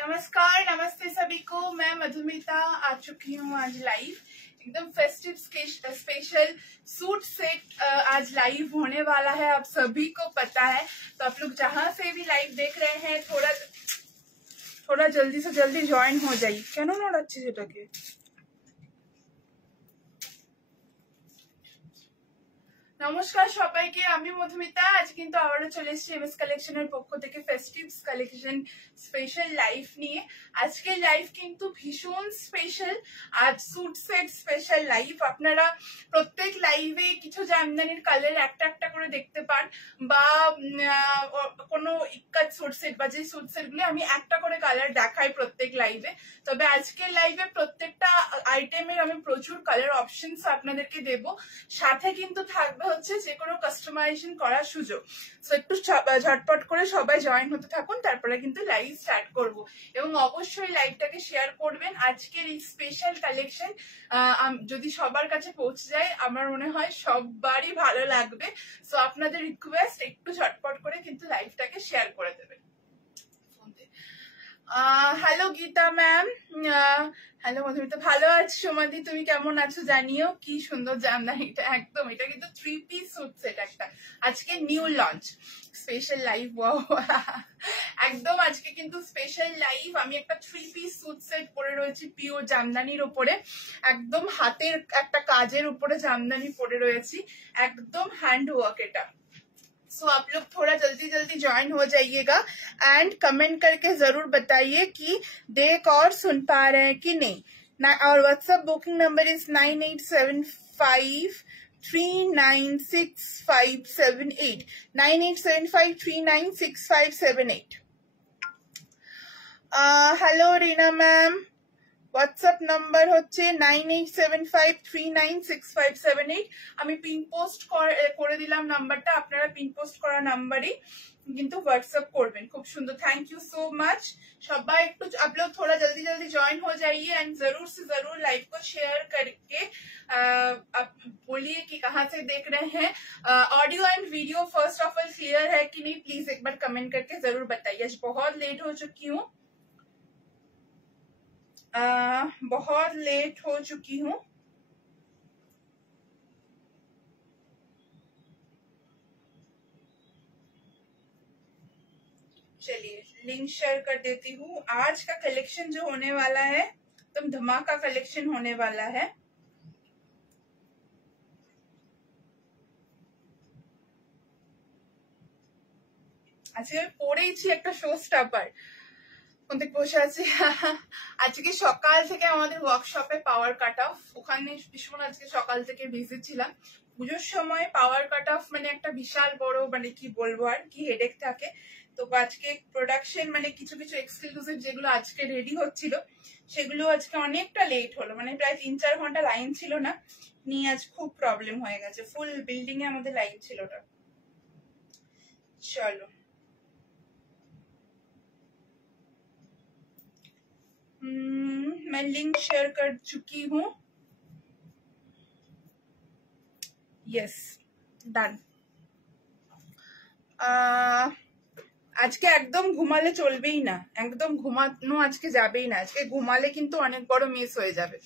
नमस्कार, नमस्ते सभी को। मैं मधुमिता आ चुकी हूँ आज लाइव, एकदम फेस्टिव स्पेशल सूट सेट आज लाइव होने वाला है। आप सभी को पता है, तो आप लोग जहाँ से भी लाइव देख रहे हैं थोड़ा जल्दी से जल्दी ज्वाइन हो जाइए। কেন নড়াচ্ছিস এটাকে? নমস্কার সবাইকে, আমি মধুমিতা। আজ কিন্তু আবারও চলে এসেছি এমএস কালেকশনের পক্ষ থেকে ফেস্টিভ কালেকশন স্পেশাল লাইভ নিয়ে। আজকের লাইভ কিন্তু ভীষণ স্পেশাল, আজ স্যুট সেট স্পেশাল লাইভ। আপনারা প্রত্যেক লাইভে কিছু জামদানির কালার একটা একটা করে দেখতে পান, বা কোনো ইক্কাত স্যুট সেট বা যে স্যুট সেটগুলো আমি একটা করে কালার দেখাই প্রত্যেক লাইভে। তবে আজকের লাইভে প্রত্যেকটা আইটেমের আমি প্রচুর কালার অপশনস আপনাদেরকে দেব, সাথে কিন্তু থাকবে হচ্ছে যে কোনো কাস্টমাইজেশন করার সুযোগ। সো একটু ঝটপট করে সবাই জয়েন হতে থাকুন, তারপরে কিন্তু লাইভ স্টার্ট করব। এবং অবশ্যই লাইভটাকে শেয়ার করবেন। আজকের এই স্পেশাল কালেকশন যদি সবার কাছে পৌঁছে যায়, আমার মনে হয় সবারই ভালো লাগবে। সো আপনাদের রিকোয়েস্ট একটু ঝটপট করে কিন্তু লাইভটাকে শেয়ার করে দেবেন। Hello Geeta ma'am, hello Madhumita, ভালো আছি। সোমাদি, তুমি কেমন আছো জানিও। কি সুন্দর জামদানিটা, একদম এটা কিন্তু 3 পিস স্যুট সেট একটা, আজকে নিউ লঞ্চ স্পেশাল লাইভ। একদম আজকে কিন্তু স্পেশাল লাইভ। আমি একটা 3 পিস স্যুট সেট পরে রয়েছি পিওর জামদানির উপরে, একদম হাতের একটা কাজের উপরে জামদানি পরে রয়েছি, একদম হ্যান্ড ওয়ার্ক এটা। सो आप लोग थोड़ा जल्दी जल्दी ज्वाइन हो जाइएगा एंड कमेंट करके जरूर बताइए कि देख और सुन पा रहे हैं कि नहीं। और WhatsApp booking number is 9875396578 9875396578। Hello Reena ma'am, WhatsApp number হচ্ছে 9875396578। আমি পিন পোস্ট করে দিলাম নাম্বারটা, আপনারা পিন পোস্ট করা নাম্বারই কিন্তু হোয়াটসঅ্যাপ করবেন। খুব সুন্দর, थैंक यू सो मच। সবাই একটু आप लोग थोड़ा जल्दी जल्दी ज्वाइन हो जाइए एंड जरूर से जरूर लाइव को शेयर करके आप बोलिए कि कहाँ से देख रहे हैं। Audio and video first of all clear है कि नहीं, प्लीज एक बार कमेंट करके जरूर बताइए। आज बहुत लेट हो चुकी हूँ, बहुत लेट हो चुकी हूँ। चलिए लिंक शेयर कर देती हूँ। आज का कलेक्शन जो होने वाला है एकदम धमाका कलेक्शन होने वाला है। আজকে পড়েইছি একটা শো স্টপার, বসে আছি। আজকে সকাল থেকে আমাদের ওয়ার্কশপে পাওয়ার কাট অফ, ওখানে ভীষণ আজকে সকাল থেকে বিজি ছিলাম। পুজোর সময় পাওয়ার কাট অফ মানে একটা বিশাল বড়, মানে কি বলবো আর কি হেডেক থাকে। তো আজকে প্রোডাকশন মানে কিছু কিছু এক্সক্লুসিভ যেগুলো আজকে রেডি হচ্ছিল সেগুলো আজকে অনেকটা লেট হলো, মানে প্রায় 3-4 ঘন্টা লাইন ছিল না, নিয়ে আজ খুব প্রবলেম হয়ে গেছে। ফুল বিল্ডিং এ আমাদের লাইন ছিল না। চলো मैं लिंक शेयर कर चुकी हूँ। Yes done. আজকে একদম ঘুমালে চলবেই না, একদম ঘুমানো আজকে যাবেই না। আজকে ঘুমালে কিন্তু অনেক বড় মিস হয়ে যাবে।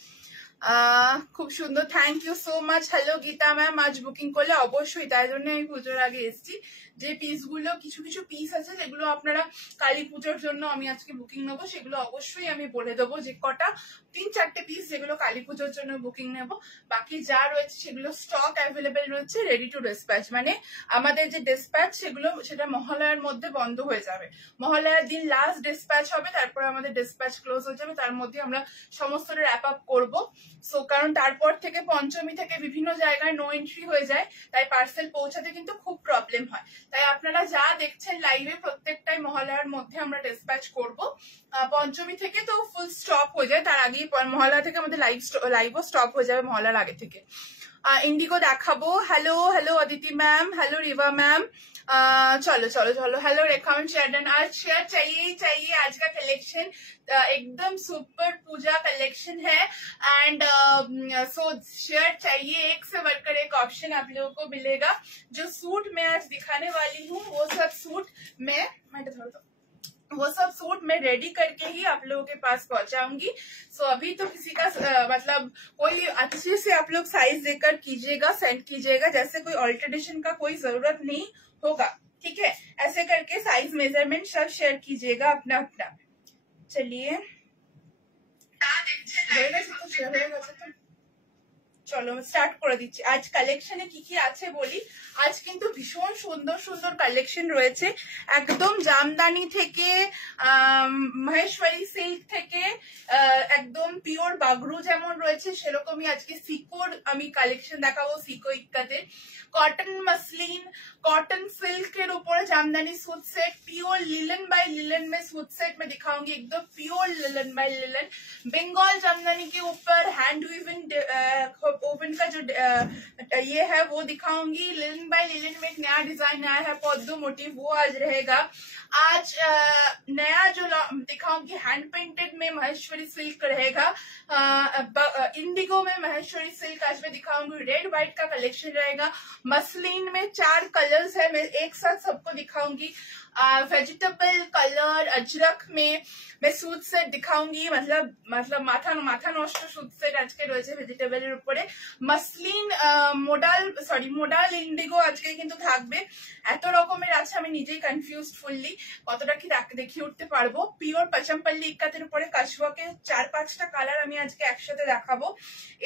খুব সুন্দর, thank you so much. Hello Geeta ma'am, আজ বুকিং করলে অবশ্যই, তাই জন্য আমি পুজোর আগে এসেছি। যে পিসগুলো কিছু কিছু পিস আছে যেগুলো আপনারা কালী পুজোর জন্য আমি আজকে বুকিং নেবো, সেগুলো অবশ্যই আমি বলে দেবো যে কটা 3-4টে পিস যেগুলো কালী পুজোর জন্য বুকিং নেব। বাকি যা রয়েছে সেগুলো স্টক অ্যাভেলেবেল রয়েছে, রেডি টু ডিসপ্যাচ। মানে আমাদের যে ডিসপ্যাচ সেটা মহালয়ার মধ্যে বন্ধ হয়ে যাবে। মহালয়ার দিন লাস্ট ডিসপ্যাচ হবে, তারপরে আমাদের ডিসপ্যাচ ক্লোজ হয়ে যাবে, তার মধ্যে আমরা সমস্তটা র্যাপ আপ করবো। সো কারণ তারপর থেকে পঞ্চমী থেকে বিভিন্ন জায়গায় নো এন্ট্রি হয়ে যায়, তাই পার্সেল পৌঁছাতে কিন্তু খুব প্রবলেম হয়। তাই আপনারা যা দেখছেন লাইভে প্রত্যেকটাই মহালয়ার মধ্যে আমরা ডিসপ্যাচ করব। পঞ্চমী থেকে তো ফুল স্টপ হয়ে যায়, তার আগেই মহালয়া থেকে আমাদের লাইভও স্টপ হয়ে যাবে মহালয়ার আগে থেকে। इंडिगो দেখাবো। Hello hello Aditi ma'am, hello Riva ma'am. चलो चलो चलो, hello Rekha ma'am, share done. आज शेयर चाहिए ही चाहिए। आज का कलेक्शन एकदम सुपर पूजा कलेक्शन है एंड सो शेयर चाहिए। एक से बढ़कर एक ऑप्शन आप लोगों को मिलेगा। जो सूट मैं आज दिखाने वाली हूँ वो सब सूट मैं वो सब सूट मैं रेडी करके ही आप लोगों के पास पहुंचाऊंगी। सो अभी तो किसी का मतलब कोई अच्छे से आप लोग साइज देकर कीजिएगा, सेंड कीजिएगा, जैसे कोई ऑल्टरेशन का कोई जरूरत नहीं होगा, ठीक है। ऐसे करके साइज मेजरमेंट सब शेयर कीजिएगा अपना अपना। चलिए চলো স্টার্ট করে দিচ্ছি। আজ কালেকশনে কি কি আছে বলি। আজ কিন্তু ভীষণ সুন্দর সুন্দর কালেকশন রয়েছে, একদম জামদানি থেকে মহেশ্বরী সিল্ক থেকে একদম পিওর বাগরু যেমন রয়েছে সেরকমই আজকে সিকোর আমি কালেকশন দেখাবো। সিকো ইক্কাতে कॉटन मसलिन कॉटन सिल्क के ऊपर Jamdani suit set, pure linen by linen में सूट सेट में दिखाऊंगी, एकदम pure linen by linen. Bengal Jamdani के ऊपर हैंड वीवन ओवन का जो ये है वो दिखाऊंगी। लिलन बाय लिलन में एक नया डिजाइन आया है पौधो मोटिव, वो आज रहेगा। आज नया जो दिखाऊंगी हैंड पेंटेड में महेश्वरी सिल्क रहेगा। इंडिगो में महेश्वरी सिल्क आज मैं दिखाऊंगी। रेड व्हाइट का कलेक्शन रहेगा। मसलिन में 4 कलर्स है, मैं एक साथ सबको दिखाऊंगी। वेजिटेबल कलर अजरक में मैं सूट सेट दिखाऊंगी, मतलब माथा नष्ट सूट सेट आज के रয়েছে ভেজিটেবলের উপরে। মসলিন মোডাল ইন্ডিগো আজকে কিন্তু থাকবে। এত রকমের আছে আমি নিজেই কনফিউজড ফুললি কতটা কি দেখিয়ে উঠতে পারবো। পিওর পচমপল্লি ইক্কাতের উপরে কাশওয়াকে 4-5টা কালার আমি আজকে একসাথে দেখাবো।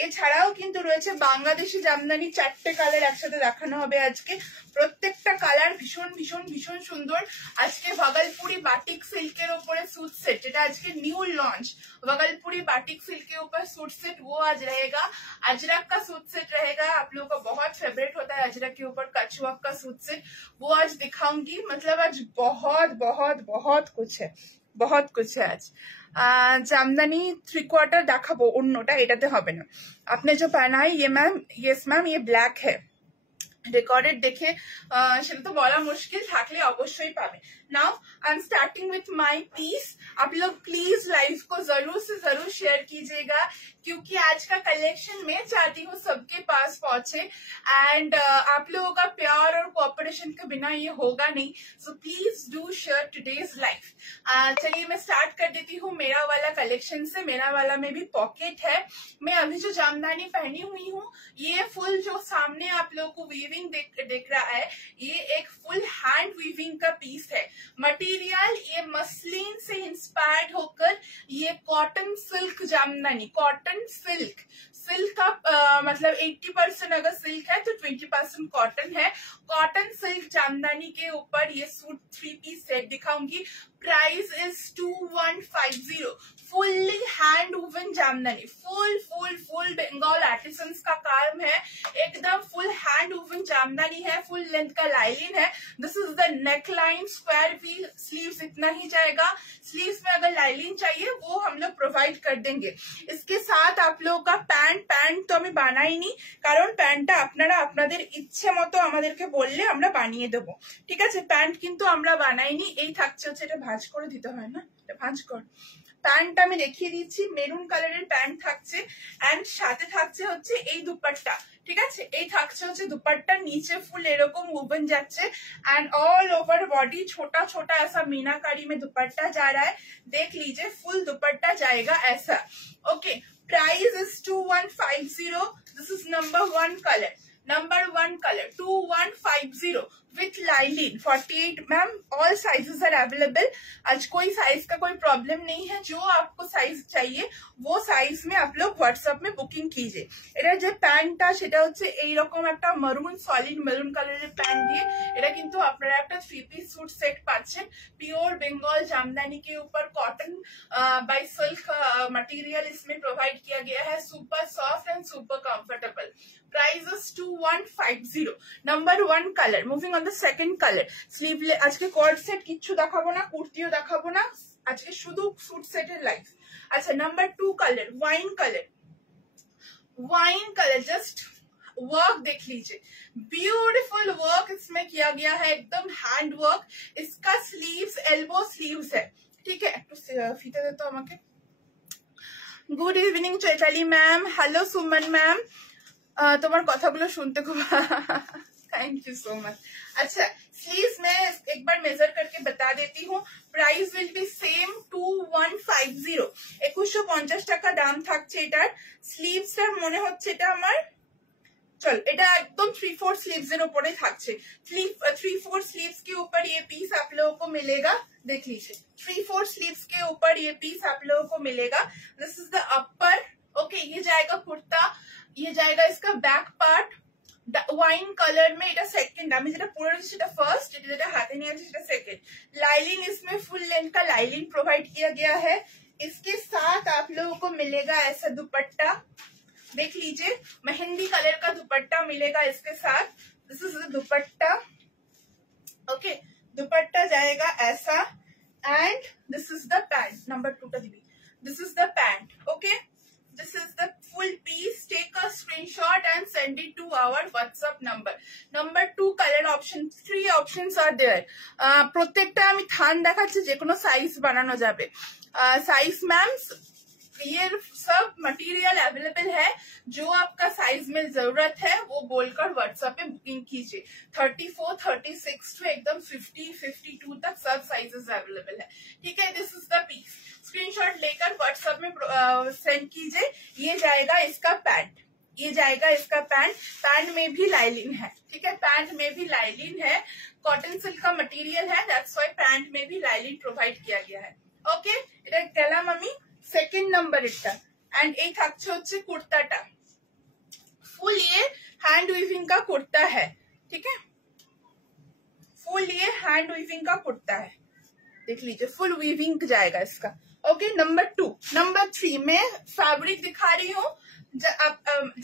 এছাড়াও কিন্তু রয়েছে বাংলাদেশি জামদানি 4টে কালার একসাথে দেখানো হবে আজকে। প্রত্যেকটা কালার ভীষণ ভীষণ ভীষণ সুন্দর। আজকে ভাগলপুরি बाटिक सिल्क के ऊपर सूट सेट, যেটা আজকে নিউ लॉन्च भागलपुरी बाटिक सिल्क के ऊपर सूट सेट, वो आज रहेगा। अजरक का सूट सेट रहेगा, आप लोगों का बहुत फेवरेट होता है अजरक के ऊपर कचवर्क का सूट सेट, वो आज दिखाऊंगी। मतलब आज बहुत बहुत बहुत कुछ है, बहुत कुछ है आज। জামদানি 3/4 দেখাবো, অন্যটা এটাতে হবে না। आपने जो पहना है ये मैम, यस मैम, ये ब्लैक है। রেকর্ডেড দেখে সেটা তো বলা মুশকিল, থাকলে অবশ্যই পাবে। Now I am starting with my piece. आप लोग प्लीज लाइव को जरूर से जरूर शेयर कीजिएगा, क्योंकि आज का कलेक्शन मैं चाहती हूँ सबके पास पहुंचे। एंड आप लोगों का प्यार और कोऑपरेशन के बिना ये होगा नहीं, so please do share today's live. चलिए मैं स्टार्ट कर देती हूँ मेरा वाला कलेक्शन से। मेरा वाला में भी पॉकेट है। मैं अभी जो जामदानी पहनी हुई हूँ, ये फुल जो सामने आप लोगों को वीविंग दिख रहा है, ये एक फुल हैंड वीविंग का पीस है। मटेरियल ये मसलिन से इंस्पायर्ड होकर ये cotton silk jamdani, cotton silk का मतलब 80% अगर सिल्क है तो 20% कॉटन है। कॉटन सिल्क जामदानी के ऊपर ये सूट 3 पीस सेट दिखाऊंगी। Price is 2150। Fully hand woven Jamdani, full Bengal artisans का काम है, एकदम फुल हैंड वूवन जामदानी है। फुल लेंथ का लाइलिन है। This is the neckline, square V sleeves इतना ही जाएगा। स्लीव्स में अगर लाइलिन चाहिए वो हम लोग प्रोवाइड कर देंगे। इसके साथ आप लोगों का पैंट तो আমি বানাইনি, কারণ প্যান্টটা আপনারা আপনাদের ইচ্ছে মতো আমাদেরকে বললে আমরা বানিয়ে দেবো, ঠিক আছে। প্যান্ট কিন্তু আমরা বানাইনি। এই থাকছে হচ্ছে, এটা ভাঁজ করে দিতে হয় না, এটা ভাঁজ কর। প্যান্টটা আমি দেখিয়ে দিচ্ছি, মেরুন কালারের প্যান্ট থাকছে এন্ড সাথে থাকছে হচ্ছে এই দুপাট্টা, ঠিক আছে। এই থাকছে হচ্ছে দুপাট্টা, নিচে ফুল এরকম वुवन যাচ্ছে एंड ऑल ओवर बॉडी छोटा छोटा ऐसा मीनाकारी में दुपट्टा जा रहा है। देख लीजिए फुल दुपट्टा जाएगा ऐसा। Okay, price is 2150। This is number 1 colour, 2150 with lining 48। Ma'am all sizes are available. आज कोई साइज का कोई प्रॉब्लम नहीं है, जो आपको साइज चाहिए वो साइज में आप लोग व्हाट्सएप में बुकिंग कीजिए। এটা যে প্যান্টটা সেটা হচ্ছে এইরকম একটা মারুন, সলিড মেরুন কালারের প্যান্ট দিয়ে এটা কিন্তু আপনারা একটা 3 পিস सूट सेट पाচ্ছেন। प्योर बंगाल जामदानी के ऊपर कॉटन बाय सिल्क मटेरियल इसमें प्रोवाइड किया गया है। Super soft and super comfortable. Price is 2150। Number 1 colour. Moving on the second colour. Sleeveless आज के कॉर्ड सेट किच्छु দেখাবো না, কুর্তিও দেখাবো না, আজকে শুধু सूट सेटेর लाइफ। अच्छा, number 2 colour, wine colour. Just work देख लीजिए, ब्यूटीफुल वर्क इसमें किया गया है, एकदम हैंड वर्क। इसका स्लीव्स एल्बो स्लीव्स है, ठीक है। फीते दे तो আমাকে। Good evening Chaitali ma'am. Hello Suman ma'am, তোমার কথাগুলো শুনতে খুব थैंक यू सो मच। अच्छा स्लीव्स मैं एक बार मेजर करके बता देती हूँ। প্রাইস উইল বি সেম 2150 2150 টাকা দাম থাকছে এটার। স্লিভসটার মনে হচ্ছে এটা আমার चल এটা একদম 3/4 स्लीव्स এর উপরে থাকছে। 3/4 स्लीव्स के ऊपर ये पीस आप लोगों को मिलेगा। देख लीजिए 3/4 स्लीव्स के ऊपर ये पीस आप लोगों को मिलेगा। This is the upper. Okay ये जाएगा कुर्ता, ये जाएगा इसका बैक पार्ट ওয়াইন কালার में এটা সেকেন্ড, আমি যেটা পরে রয়েছি সেটা ফার্স্ট, এটা যেটা হাতে নিয়ে আছে সেটা সেকেন্ड। लाइलिन इसमें फुल लेंथ का लाइलिन प्रोवाइड किया गया है। इसके साथ आप लोगों को मिलेगा ऐसा दुपट्टा, देख लीजिए मेहंदी कलर का दुपट्टा मिलेगा इसके साथ। This is the dupatta. Okay दुपट्टा जाएगा ऐसा and this is the pant. Number 2 का दीदी, this is the pant. Okay this is the full piece. Take a screenshot and send it to our WhatsApp number. Number 2 color option, 3 options are there. প্রত্যেকটা আমি থান দেখাচ্ছি, যে কোনো size বানানো যাবে। Size ma'am ये सब मटेरियल अवेलेबल है, जो आपका साइज में जरूरत है वो बोलकर व्हाट्सएप पे बुकिंग कीजिए। 34, 36 टू एकदम 50, 52 तक सब साइजेस अवेलेबल है। ठीक है this is the piece. Screenshot लेकर व्हाट्सएप में सेंड कीजिए। ये जाएगा इसका पैंट, ये जाएगा इसका पैंट। पैंट में भी लाइलिन है, ठीक है पैंट में भी लाइलिन है, कॉटन सिल्क का मटेरियल है, दैट्स व्हाई पैंट में भी लाइलिन प्रोवाइड किया गया है। ओके এটা গেলাম আমি সেকেন্ড নাম্বার এটা। एंड এই থাকছে হচ্ছে কুর্তাটা, फुल ये हैंड वीविंग का कुर्ता है। ठीक है फुल ये हैंड वीविंग का कुर्ता है, देख लीजिए फुल वीविंग जाएगा इसका। Okay number 2। नंबर 3 में फैब्रिक दिखा रही हूँ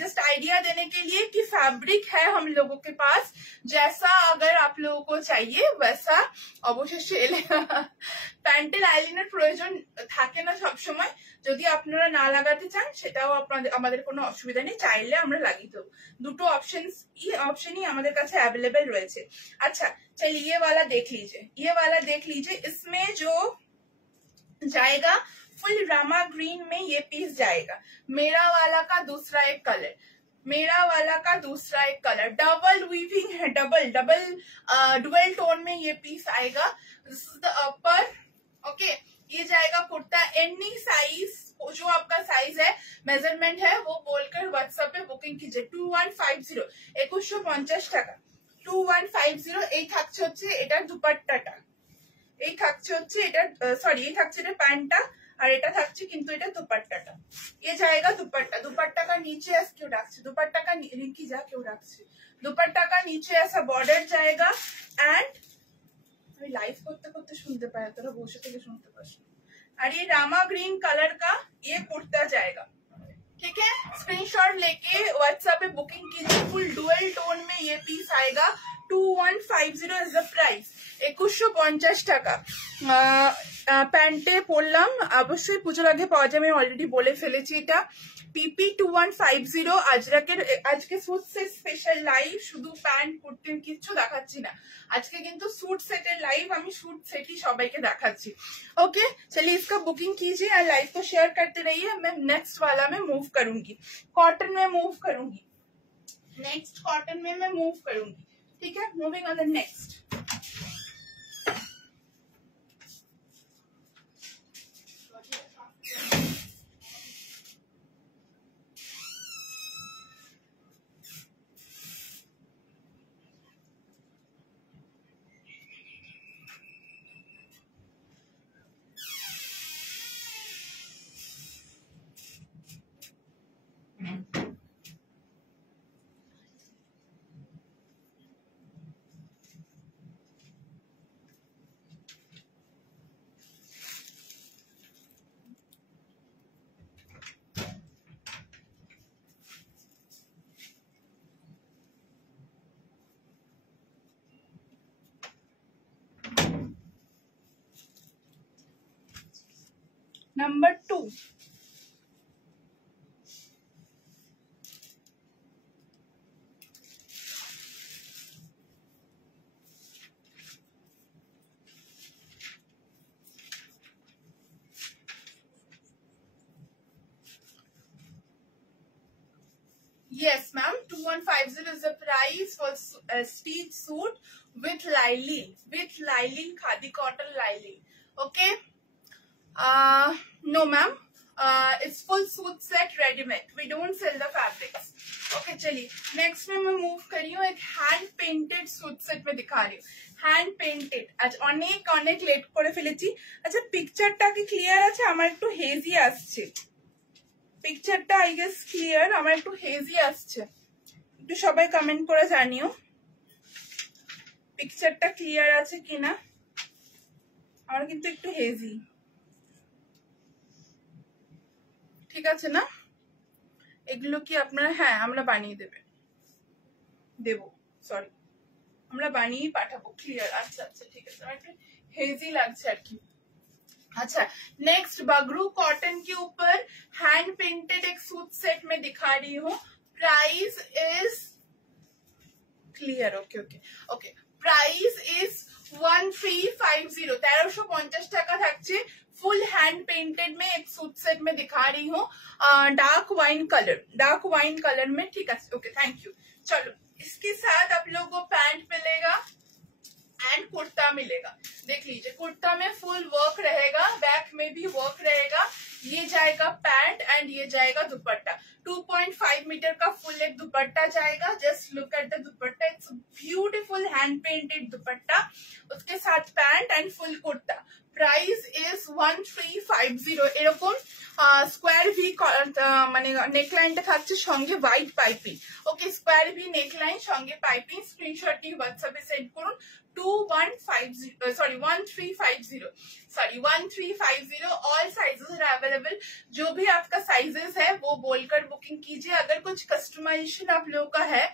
जस्ट आइडिया देने के लिए कि फैब्रिक है हम लोगों के पास, जैसा अगर आप लोगों को चाहिए वैसा অবশেষে এলে। প্যান্টে লাইলিনের প্রয়োজন থাকে না সব সময়, যদি আপনারা না লাগাতে চান সেটাও আপনাদের আমাদের কোনো অসুবিধা নেই, চাইলে আমরা লাগিয়ে দেবো। দুটো ऑप्शनই আমাদের কাছে अवेलेबल রয়েছে। अच्छा चलिए ये वाला देख लीजिए, ये वाला देख लीजिए। इसमें जो जाएगा फुल रामा ग्रीन में ये पीस जाएगा। मेरा वाला का दूसरा एक कलर, मेरा वाला का दूसरा एक कलर, डबल वीविंग है, डबल डुअल टोन में ये पीस आएगा। This is the upper. Okay ये जाएगा कुर्ता। एनी साइज जो आपका साइज है मेजरमेंट है वो बोलकर व्हाट्सएप पे बुकिंग कीजिए। 2150 2150 টাকা 2150। এই থাকছে হচ্ছে এটার দুপাট্টাটা, এই থাকছে হচ্ছে এটা সরি এই থাকছে এটা প্যান্টটা, और এটা থাকছে কিন্তু এটা दुपट्टाটা। ये जाएगा दुपट्टा। दुपट्टा का नीचे ऐसा क्यों रखছে, दुपट्टा का नीचे जा क्यों रखছে, दुपट्टा का नीचे ऐसा बॉर्डर जाएगा। एंड আমি লাইভ করতে করতে শুনতে পাই, তোরা বসে থেকে শুনতে পাস। और ये रामा ग्रीन कलर का ये कुर्ता जाएगा। ठीक है स्क्रीनशॉट लेके व्हाट्सएप पे बुकिंग कीजिए। फुल डुअल टोन में ये पीस आएगा। 2150 इज द प्राइस। 2150 টাকা। প্যান্টে পরলাম, অবশ্যই পুজোর আগে পাওয়া যাবে, আমি অলরেডি বলে ফেলেছি এটা। পিপি 2150 আজকে স্যুট সেট স্পেশাল লাইভ, শুধু প্যান্ট কুর্তির কিছু দেখাচ্ছি না, আজকে কিন্তু স্যুট সেটের লাইভ, আমি স্যুট সেটই সবাইকে দেখাচ্ছি। ओके चलिए इसका बुकिंग कीजिए और लाइव को शेयर करते रहिए। मैं नेक्स्ट वाला में मूव करूंगी, कॉटन में मूव करूंगी, नेक्स्ट कॉटन में मैं मूव करूंगी। ठीक है moving on the next. Number 2 Yes, ma'am. 2150 is the price for stitch suit with lining, khadi cotton lining. Okay. No, ma'am. It's full suit set ready-made. We don't sell the fabrics. Okay, चलिए. Next में मैं move कर रही हूँ एक hand painted suit set में दिखा रही हूँ. Hand painted. अच्छा অনেক late করে ফেলেছি. আচ্ছা পিকচারটা কি ক্লিয়ার আছে? আমার একটু হেজি আসছে. পিকচারটা আই গেস ক্লিয়ার, আমার একটু হেজি আসছে. একটু সবাই কমেন্ট করে জানিও পিকচারটা ক্লিয়ার আছে কিনা. আমার কিন্তু একটু হেজি. ঠিক আছে না? এগুলো কি আপনারা, হ্যাঁ আমরা বানিয়ে দেব, সরি আমরা বানিয়ে পাঠাবো. ক্লিয়ার? আচ্ছা আচ্ছা ঠিক আছে, আমার একটু হেজি লাগছে আর কি. अच्छा नेक्स्ट बगरू कॉटन के ऊपर हैंड पेंटेड एक सूट सेट में दिखा रही हूँ. Price is clear? Okay okay okay. Price is 1350. 1350 টাকা থাকছে. फुल हैंड पेंटेड में एक सूट सेट में दिखा रही हूँ. डार्क वाइन कलर में. ठीक है ओके थैंक यू. चलो इसके साथ आप लोगों को पैंट मिलेगा एंड कुर्ता मिलेगा. देख लीजिए कुर्ता में फुल वर्क रहेगा, बैक में भी वर्क रहेगा. ये जाएगा पैंट एंड ये जाएगा दुपट्टा. 2.5 मीटर का फुल एक दुपट्टा जाएगा. Just look at the dupatta. It's beautiful hand painted dupatta. उसके साथ pant and full kurta. Price is 1350. এরকম স্কোয়ার ভি মানে নেকলাইনটা থাকছে সঙ্গে white piping. Okay square V neckline সঙ্গে পাইপিং. স্ক্রিনশটটি হোয়াটসঅ্যাপে সেন্ড করুন. 1350. All sizes are available. जो भी आपका साइजेस है वो बोलकर बुकिंग कीजिए. अगर कुछ कस्टमाइजेशन आप लोगों का है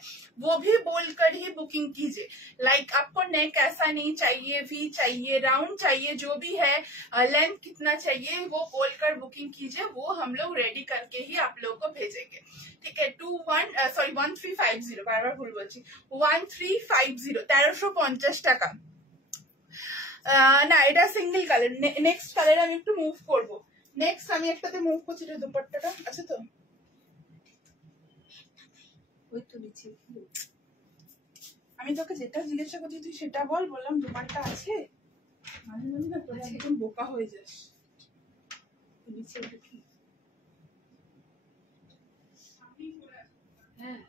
वो भी बोलकर ही बुकिंग कीजिए. लाइक आपको नेक ऐसा नहीं चाहिए, वी चाहिए, राउंड चाहिए, जो भी है लेंथ कितना चाहिए वो बोलकर बुकिंग कीजिए. वो हम लोग रेडी करके ही आप लोगों को भेजेंगे. ठीक है. 1350 बार बार भूल बोलছি. 1350 1350 টাকা. না এটা সিঙ্গেল কালার. নেক্সট কালার আমি একটু মুভ করব. নেক্সট আমি একটাতে মুভ করছি. এটা দুপাট্টাটা আছে তো? ওই তো নিচে. আমি তোকে যেটা জিজ্ঞাসা করছি তুই সেটা বল. বললাম দুপাট্টা আছে. মাঝে মাঝে না তোরা একদম বোকা হয়ে যাস. নিচে এটা কি? হ্যাঁ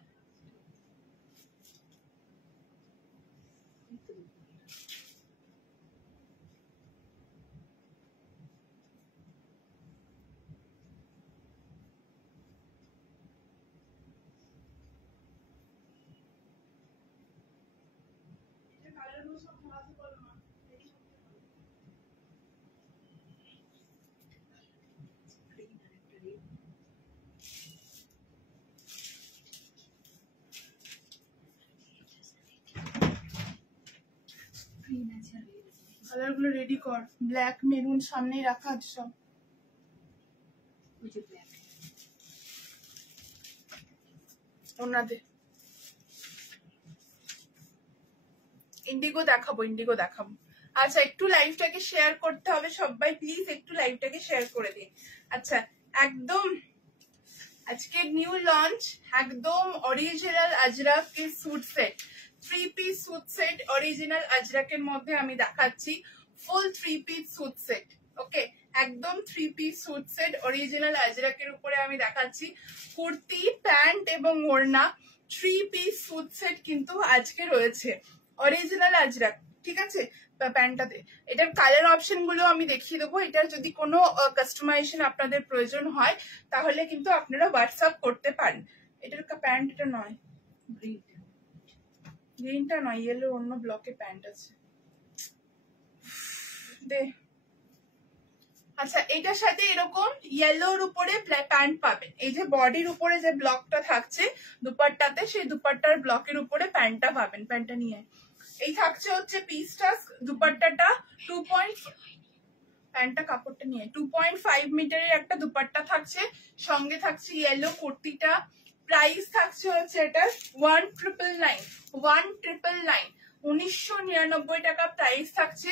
কালার গুলো রেডি কর. ব্ল্যাক মেরুন সামনেই রাখা আছে সব. ওনাদের ইন্ডিগো দেখাবো. আচ্ছা একটু লাইভটাকে শেয়ার করতে হবে সবাই. প্লিজ একটু লাইভটাকে শেয়ার করে দিন. আচ্ছা একদম আজকে নিউ লঞ্চ একদম অরিজিনাল আজরাক के suit set. 3 piece suit set original আজরাকের মধ্যে আমি দেখাচ্ছি. Full 3 piece suit set. Okay একদম 3 পিস सूट सेट অরিজিনাল আজরাকের উপরে আমি দেখাচ্ছি. কুর্তি প্যান্ট এবং ওড়না 3 পিস सूट सेट কিন্তু আজকে রয়েছে অরিজিনাল আজরাক. ঠিক আছে. প্যান্টটাতে এটার কালার অপশন গুলো আমি দেখিয়ে দেবো. এটার যদি কোনো কাস্টমাইজেশন আপনাদের প্রয়োজন হয় তাহলে কিন্তু আপনারা হোয়াটসঅ্যাপ করতে পারেন. এটার প্যান্ট এটা নয়, গ্রিনটা নয়, ইয়েলো অন্য ব্লকে প্যান্ট আছে. দে আচ্ছা এটার সাথে এরকম ইয়েলোর উপরে প্যান্ট পাবেন. এই যে বডির উপরে যে ব্লকটা থাকছে দুপাট্টাতে সেই দুপাট্টার ব্লকের উপরে প্যান্টটা পাবেন. প্যান্টটা নিয়ে এই থাকছে হচ্ছে পিসটা. দুপাট্টাটা 2. প্যান্টটা কাপড়টা নিয়ে 2.5 মিটারের একটা দুপাট্টা থাকছে. সঙ্গে থাকছে ইয়েলো কুর্তিটা. প্রাইস থাকছে হচ্ছে এটা 1999 1999 টাকা প্রাইস থাকছে.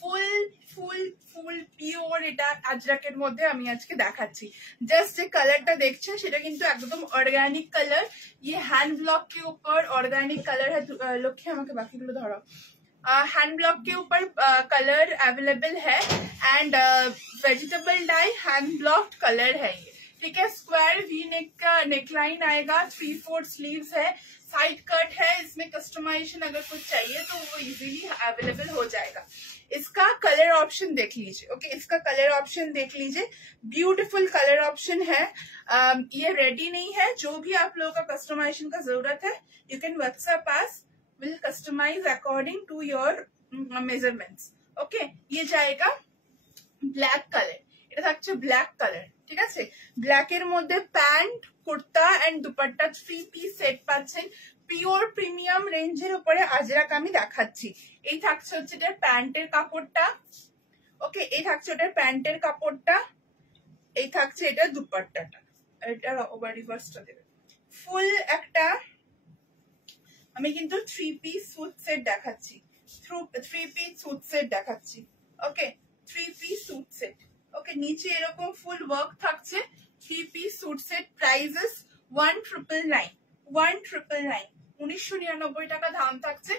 ফুল ফুল ফুল পিওর এটা আজরাকের মধ্যে আমি আজকে দেখাচ্ছি। জাস্ট যে কালারটা দেখছে সেটা কিন্তু একদম অর্গানিক কালার, ये हैंड ब्लॉक के ऊपर ऑर्गेनिक कलर है। लक्ष्मी আমাকে বাকিগুলো ধরো। हैंड ब्लॉक के ऊपर कलर अवेलेबल है and vegetable die hand block colour है ये, ठीक है। स्क्वायर वी नेक का नेकलाइन आएगा, 3/4 स्लीव्स है, साइड कट है। इसमें कस्टमाइजेशन अगर कुछ चाहिए तो वो इजीली अवेलेबल हो जाएगा। इसका कलर ऑप्शन देख लीजिए, ओके, इसका कलर ऑप्शन देख लीजिए, ब्यूटीफुल कलर ऑप्शन है। ये रेडी नहीं है, जो भी आप लोगों का कस्टमाइजेशन का जरूरत है you can WhatsApp us, will customize according to your measurements, okay. ये जाएगा ব্ল্যাক কালার, এটা থাকছে ব্ল্যাক কালার, ঠিক আছে। ব্ল্যাকের মধ্যে pant, kurta and dupatta 3 piece set পাচ্ছেন। পিওর প্রিমিয়াম রেঞ্জের উপরে আজরাক আমি দেখাচ্ছি। এই থাকছে হচ্ছে এটার প্যান্টের কাপড়টা, ওকে, এই থাকছে ওটার প্যান্টের কাপড়টা, এই থাকছে এটা দুপাট্টাটা, এটা ওভার রিভার্সটা দেবে। ফুল একটা আমি কিন্তু 3 পিস স্যুট সেট দেখাচ্ছি, 3 পিস স্যুট সেট দেখাচ্ছি, ওকে, 3 পিস স্যুট সেট, ওকে। নিচে এরকম ফুল ওয়ার্ক থাকছে, 3 পিস স্যুট সেট, প্রাইসেস 1999, 1999 টাকা দাম থাকছে।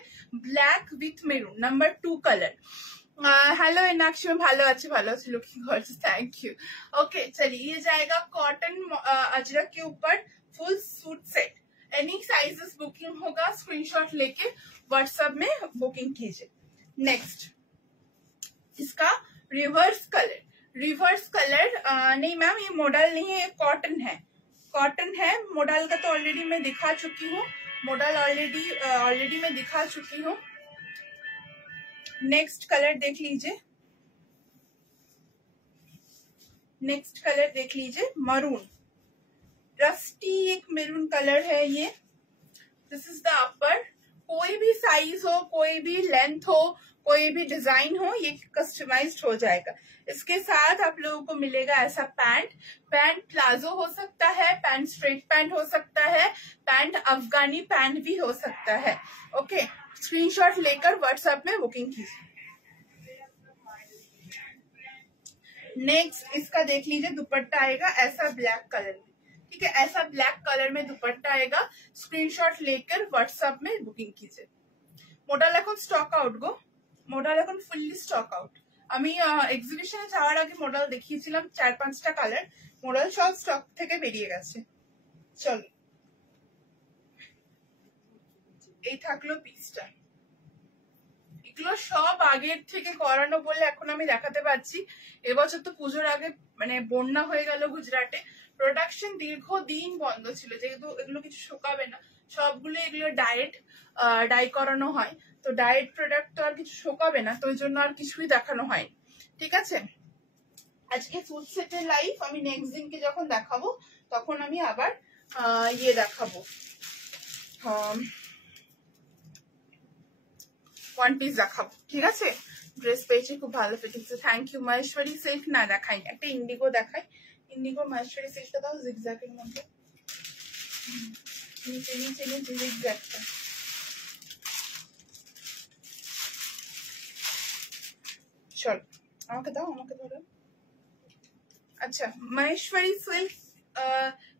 Black with maroon, number 2 colour. Hello Inakshi में ভালো আছি looking gorgeous, thank you, okay. चलिए ये जाएगा कॉटन अजरक के ऊपर full suit set. Any sizes booking होगा, स्क्रीनशॉट लेके व्हाट्सएप में बुकिंग कीजिए। नेक्स्ट इसका रिवर्स कलर नहीं मैम ये मॉडल नहीं है, ये कॉटन है। मॉडल का तो ऑलरेडी मैं दिखा चुकी हूँ, ऑलरेडी मैं दिखा चुकी हूँ। नेक्स्ट कलर देख लीजिए, मरून, रस्टी एक मेरून कलर है ये। दिस इज द अपर, कोई भी साइज हो, कोई भी लेंथ हो, कोई भी डिजाइन हो, ये कस्टमाइज्ड हो जाएगा। इसके साथ आप लोगों को मिलेगा ऐसा पैंट प्लाजो हो सकता है, पैंट स्ट्रेट पैंट हो सकता है, पैंट अफगानी पैंट भी हो सकता है, ओके। स्क्रीनशॉट लेकर व्हाट्सएप में बुकिंग कीजिए। नेक्स्ट इसका देख लीजिए, दुपट्टा आएगा ऐसा ब्लैक कलर में, ठीक है, ऐसा ब्लैक कलर में दुपट्टा आएगा। स्क्रीनशॉट लेकर व्हाट्सएप में बुकिंग कीजिए। মডেল এখন স্টক আউট গো, মডেল এখন ফুললি স্টক আউট। আমি এক্সিবিশনে যাওয়ার আগে মডেল দেখিয়েছিলাম 4-5টা কালার, মডেল সব স্টক থেকে বেরিয়ে গেছে। চলো এই থাকলো পিসটা, এগুলো সব আগের থেকে করানো বলে এখন আমি দেখাতে পারছি। এবছর তো পুজোর আগে মানে বন্যা হয়ে গেল গুজরাটে, প্রোডাকশন দীর্ঘদিন বন্ধ ছিল, যেহেতু এগুলো কিছু শুকাবে না, সবগুলো এগুলো ডাই করানো হয়, তো ডায়েট প্রোডাক্ট তো আর কিছু শুকাবে না, তো ওই জন্য আর কিছুই দেখানো হয়, ঠিক আছে। আজকে ফুড সেটের লাইভ আমি নেক্সট দিনকে যখন দেখাবো তখন আমি আবার ইয়ে দেখাবো, ওয়ান পিস দেখাবো, ঠিক আছে। ড্রেস পেয়েছি, খুব ভালো fittings, thank you. Maheshwari silk না দেখাই, একটা ইন্ডিগো দেখাই, ইন্ডিগো মহেশ্বরী সিল্কটা দাও জিগজ্যাগের মধ্যে, নিচে জিগজ্যাগটা, চলো আমাকে দাও, আমাকে ধরো। अच्छा, महेश्वरी सिल्क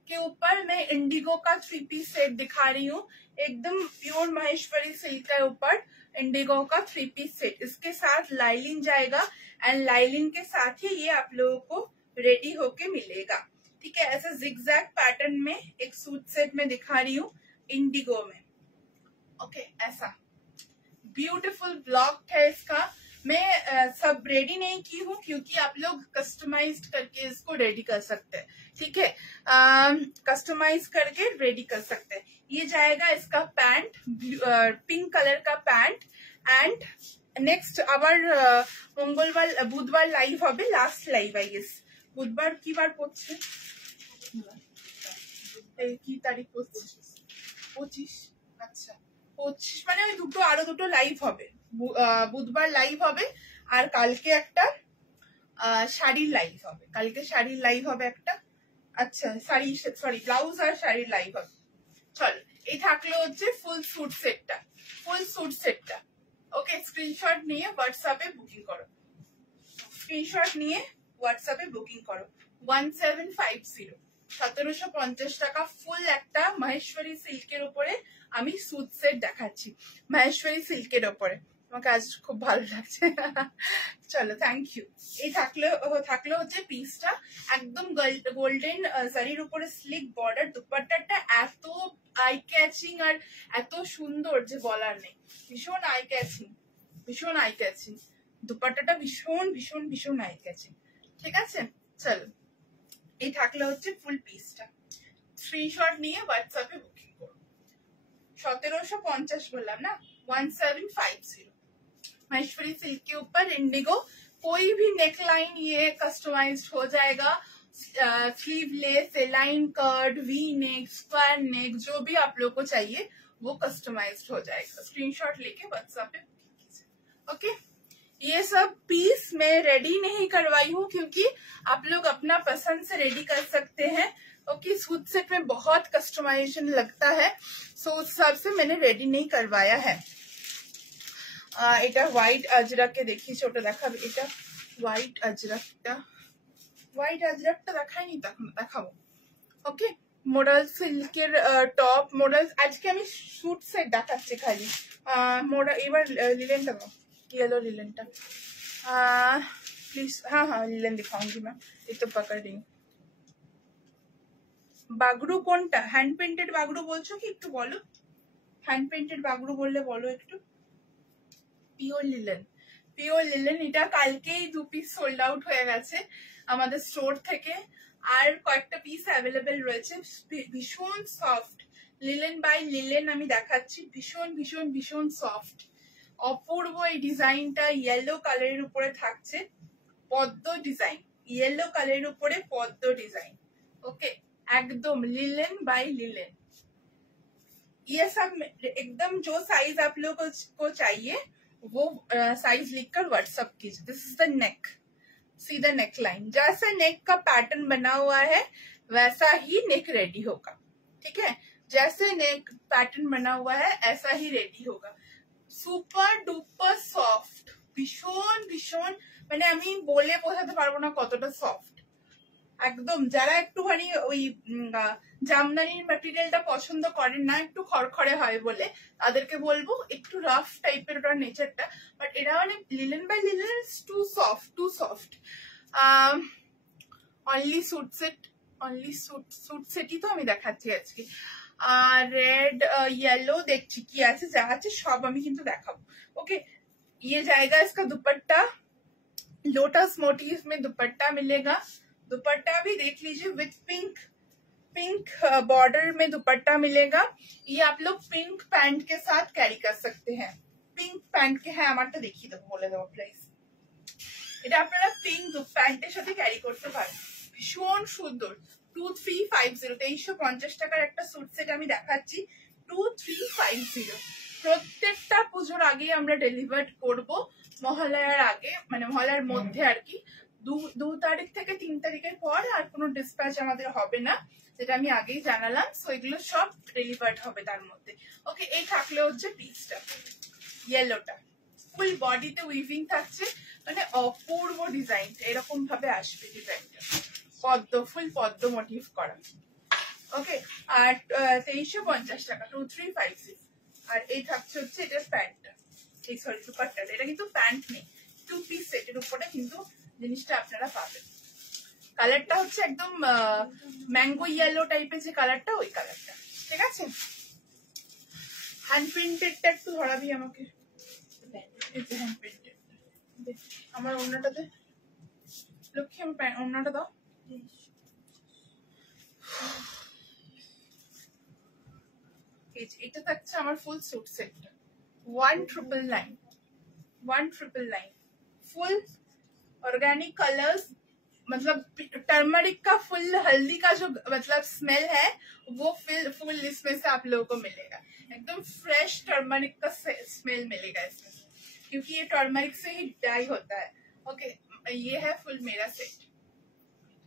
के ऊपर मैं इंडिगो का 3 पीस सेट दिखा रही हूँ, एकदम प्योर महेश्वरी सिल्क के ऊपर इंडिगो का 3 पीस सेट। इसके साथ लाइलिन जाएगा एंड लाइलिन के साथ ही ये आप लोगों को रेडी होके मिलेगा, ठीक है। ऐसा जिगजैग पैटर्न में एक सूट सेट में दिखा रही हूँ इंडिगो में, ओके। ऐसा ब्यूटीफुल ब्लॉक है इसका। मैं सब रेडी नहीं की हूँ क्योंकि आप लोग कस्टमाइज करके इसको रेडी कर सकते हैं, ठीक है, कस्टमाइज करके रेडी कर सकते हैं। ये जाएगा इसका पैंट, पिंक कलर का पैंट। एंड नेक्स्ट আবার মঙ্গলবার বুধবার লাইভ হবে, লাস্ট লাইভ আই গেস। বুধবার কি বার পড়ছে, কি তারিখ পড়ছে, 25, আচ্ছা 25 মানে ওই দুটো আরো দুটো লাইভ হবে, বুধবার লাইভ হবে আর কালকে একটা শাড়ির লাইভ হবে, কালকে শাড়ির লাইভ হবে একটা, আচ্ছা সরি ব্লাউজ আর শাড়ির লাইভ হবে। চলো এই থাকলো হচ্ছে ফুল স্যুট সেটটা, ওকে, স্ক্রিনশট নিয়ে হোয়াটসঅ্যাপে বুকিং করো, স্ক্রিনশট নিয়ে হোয়াটসঅ্যাপে বুকিং করো। 1750, 1750 টাকা ফুল একটা মহেশ্বরী সিল্কের উপরে আমি সুট সেট দেখাচ্ছি, মহেশ্বরী সিল্কের উপরে। আমাকে আজ খুব ভালো লাগছে। চলো, থ্যাংক ইউ। এই থাকলো হচ্ছে পিসটা, একদম গোল্ডেন জারির উপরে স্লিক বর্ডার, দুপাট্টাটা এত আই ক্যাচিং আর এত সুন্দর যে বলার নেই, ভীষণ আই ক্যাচিং, ভীষণ আই ক্যাচিং দুপাট্টাটা, ভীষণ ভীষণ ভীষণ আই ক্যাচিং। ঠিক আছে, চলো, এই থাকলো হচ্ছে ফুল পিসটা। স্ক্রিনশট নিয়ে হোয়াটসঅ্যাপে বুকিং করো। 1750 बोला ना, 1750। महेश्वरी सिल्क के ऊपर इंडिगो, कोई भी नेक लाइन ये कस्टमाइज हो जाएगा, sleeveless, line cut, V neck, square नेक, जो भी आप लोग को चाहिए वो कस्टमाइज्ड हो जाएगा। स्क्रीनशॉट लेके व्हाट्सएप पे ओके। ये सब पीस मैं रेडी नहीं करवाई हूँ क्योंकि आप लोग अपना पसंद से रेडी कर सकते हैं। ओके, सूट सेट में बहुत कस्टमाइजेशन लगता है, सो उस हिसाब से मैंने रेडी नहीं करवाया है। এটা হোয়াইট আজরাকে দেখিয়েছি, ওটা দেখাবে। এটা হোয়াইট আজরাকটা দেখাইনি, তখন দেখাবো। ওকে, মোডাল সিল্কের টপ, মোডাল, আজকে আমি सूट सेट দেখাচ্ছি খালি। মোডাল, এবার লিলেনটা দাও, येलो লিলেনটা प्लीज। हाँ हाँ, लिलन दिखाऊंगी मैं, ये तो पकड़ रही हूँ। বাগরু কোনটা? হ্যান্ড পেন্টেড বাগরু বলছো কি? একটু বলো, হ্যান্ড পেন্টেড বাগরু বললে বলো একটু। পিওর লিলেন, পিওর লিলেন, এটা কালকেই 2 পিস সোল্ড আউট হয়ে গেছে আমাদের স্টোর থেকে, আর কয়েকটা পিস অ্যাভেলেবেল রয়েছে। ভীষণ সফট লিলেন বাই লিলেন আমি দেখাচ্ছি, ভীষণ ভীষণ ভীষণ সফট, অপূর্ব। এই ডিজাইনটা ইয়েলো কালারের উপরে থাকছে, পদ্ম ডিজাইন, ইয়েলো কালারের উপরে পদ্ম ডিজাইন। ওকে, एकदम लिलेन बाय लिलेन। ये सब एकदम जो साइज आप लोगों को चाहिए वो साइज लिखकर व्हाट्सएप कीजिए। This is the neck, see the neck line, जैसा नेक का पैटर्न बना हुआ है वैसा ही नेक रेडी होगा। ठीक है, जैसे नेक पैटर्न बना हुआ है ऐसा ही रेडी होगा। सुपर डुपर सॉफ्ट, भीषण भीषण, মানে আমি বলে বোঝাতে পারবো না কতটা সফট। একদম যারা একটুখানি ওই জামদানির ম্যাটেরিয়ালটা পছন্দ করেন না, একটু খড়খড়ে হয় বলে, তাদেরকে বলবো একটু রাফ টাইপের ওটার নেচারটা, বাট এটা মানে linen by linen is too soft, too soft. Only suit set, only suit সেটই তো আমি দেখাচ্ছি আজকে। আর রেড येलो দেখছি কি আছে, যা আছে সব আমি কিন্তু দেখাবো। ओके, ये जाएगा इसका दुपट्टा, लोटस मोटिव में दुपट्टा मिलेगा। दुपट्टा भी देख लीजिए, विथ पिंक बॉर्डर में दुपट्टा मिलेगा। ये आप लोग पिंक पैंट के साथ कैरी कर सकते हैं। पिंक पैंट के है আমারটা দেখিয়ে দেবো, বলে দেবো প্রাইস। এটা আপনারা পিঙ্ক প্যান্টের সাথে ক্যারি করতে পারেন, ভীষণ সুন্দর। 2350, 2350 টাকার একটা স্যুট সেট আমি দেখাচ্ছি, 2350। প্রত্যেকটা পুজোর আগে আমরা ডেলিভার করব, মহালয়ার আগে, মানে মহালয়ার মধ্যে আর কি। 2 তারিখ থেকে 3 তারিখের পর আর কোনো ডিসপ্যাচ আমাদের হবে না, যেটা আমি আগেই জানালাম। সো এগুলো সব ডেলিভার্ড হবে তার মধ্যে। ওকে, এই থাকলে হচ্ছে পিসটা, ইয়েলোটা ফুল বডিতে উইভিং থাকছে, মানে অপূর্ব ডিজাইনটা এরকম ভাবে আসবে ডিজাইনটা, পদ্ম ফুল পদ্ম মোটিভ করা। ওকে, আর 2350 টাকা, 2350। আর এই থাকছে হচ্ছে এটার প্যান্টটা, এই সরি দুপাট্টাটা, এটা কিন্তু প্যান্ট নেই, 2 পিস সেটের উপরে কিন্তু জিনিসটা আপনারা পাবেন। কালারটা হচ্ছে একদম ম্যাঙ্গো ইয়েলো টাইপের যে কালারটা, ওই কালারটা। ঠিক আছে, হ্যান্ড প্রিন্টেডটা একটু ধরাবি আমাকে, হ্যান্ড প্রিন্টেড আমার ওড়নাটাতে, লক্ষ্মী আমার ওড়নাটা দাও। এটা থাকছে আমার ফুল স্যুট সেটটা, 1999 फुल ऑर्गेनिक कलर्स, मतलब टर्मरिक का फुल हल्दी का जो मतलब स्मेल है वो फुल इसमें से आप लोगों को मिलेगा। एकदम फ्रेश टर्मरिक का स्मेल मिलेगा इसमें, क्योंकि ये टर्मरिक से ही डाई होता है। ओके, ये है फुल मेरा सेट,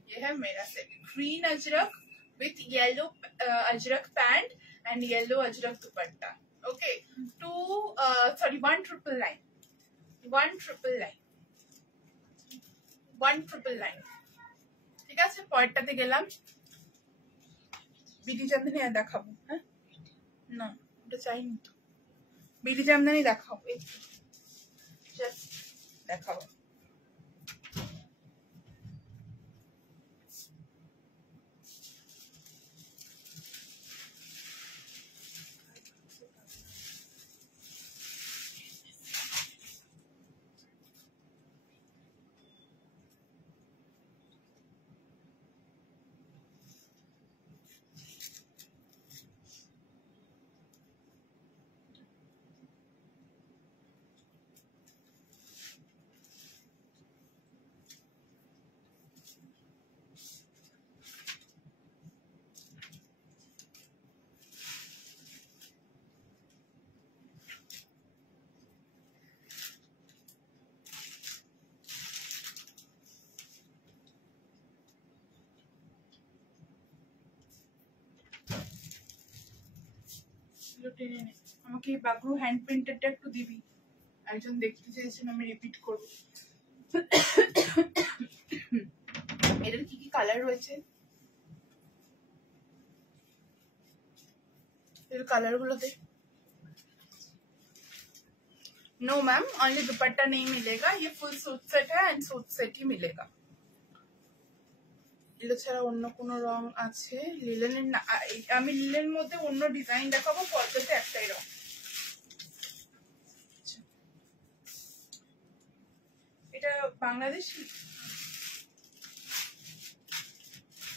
ये है मेरा set, green Ajrak with yellow Ajrak pant and yellow Ajrak dupatta. Okay 1,999 ঠিক আছে। পরেরটাতে গেলাম, বিডি জামদানি দেখাবো। হ্যাঁ না ওটা চাইনি তো, বিডি জামদানি দেখাবো, জাস্ট দেখাবো। টেনে নে, আমাকে এই বাগরু হ্যান্ড প্রিন্টেডটা একটু দিবি, একজন দেখতে চেয়েছেন, আমি রিপিট করবো। এটার কি কি কালার রয়েছে, এর কালার গুলোতে। नो मैम ओनली दुपट्टा नहीं मिलेगा, ये फुल सूट सेट है एंड सूट सेट ही मिलेगा। এগুলো ছাড়া অন্য কোনো রং আছে লিলেনের না, আমি লিলের মধ্যে অন্য ডিজাইন দেখাবো, পর্দাতে একটাই রং। এটা বাংলাদেশি,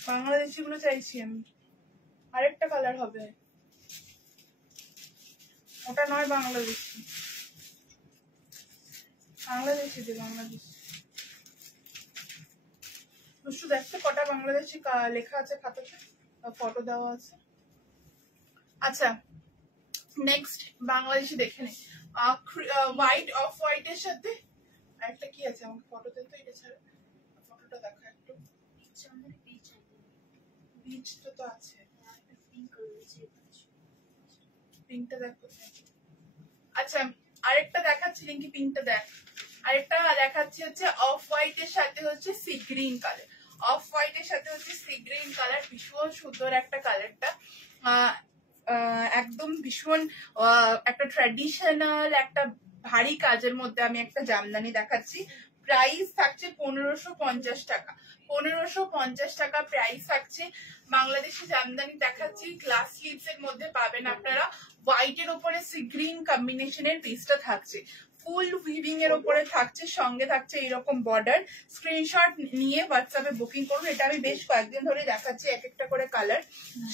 বাংলাদেশি গুলো চাইছি আমি, আরেকটা কালার হবে, ওটা নয় বাংলাদেশি, বাংলাদেশি যে বাংলাদেশি। দুষ্টু দেখতে কটা বাংলাদেশি লেখা আছে খাতাতে, ফটো দেওয়া আছে। আচ্ছা নেক্সট বাংলাদেশি দেখে নে, হোয়াইট অফ হোয়াইটের সাথে আরেকটা কি আছে, আমাকে ফটো দেন তো, এটা ছাড়া ফটোটা দেখা একটু। বিচ তো আছে, পিঙ্কটা দেখো। আচ্ছা আরেকটা দেখাচ্ছি, লিঙ্কি পিঙ্কটা দেখ। আরেকটা দেখাচ্ছি হচ্ছে অফ হোয়াইটের সাথে হচ্ছে সি গ্রিন কালার, অফ হোয়াইটের সাথে হচ্ছে সি গ্রিন কালার, ভীষণ সুন্দর একটা কালারটা, একদম ভীষণ একটা ট্র্যাডিশনাল একটা ভারী কাজের মধ্যে আমি একটা জামদানি দেখাচ্ছি। প্রাইস থাকছে 1550 টাকা, 1550 টাকা প্রাইস থাকছে। বাংলাদেশি জামদানি দেখাচ্ছি, গ্লাস স্লিভস এর মধ্যে পাবেন আপনারা, হোয়াইট এর উপরে সি গ্রিন কম্বিনেশনের পিসটা থাকছে, ফুল উইভিং এর উপরে থাকছে, সঙ্গে থাকছে এরকম বর্ডার। স্ক্রিনশট নিয়ে হোয়াটসঅ্যাপে বুকিং করুন। এটা আমি বেশ কয়েকদিন ধরে দেখাচ্ছি এক একটা করে কালার,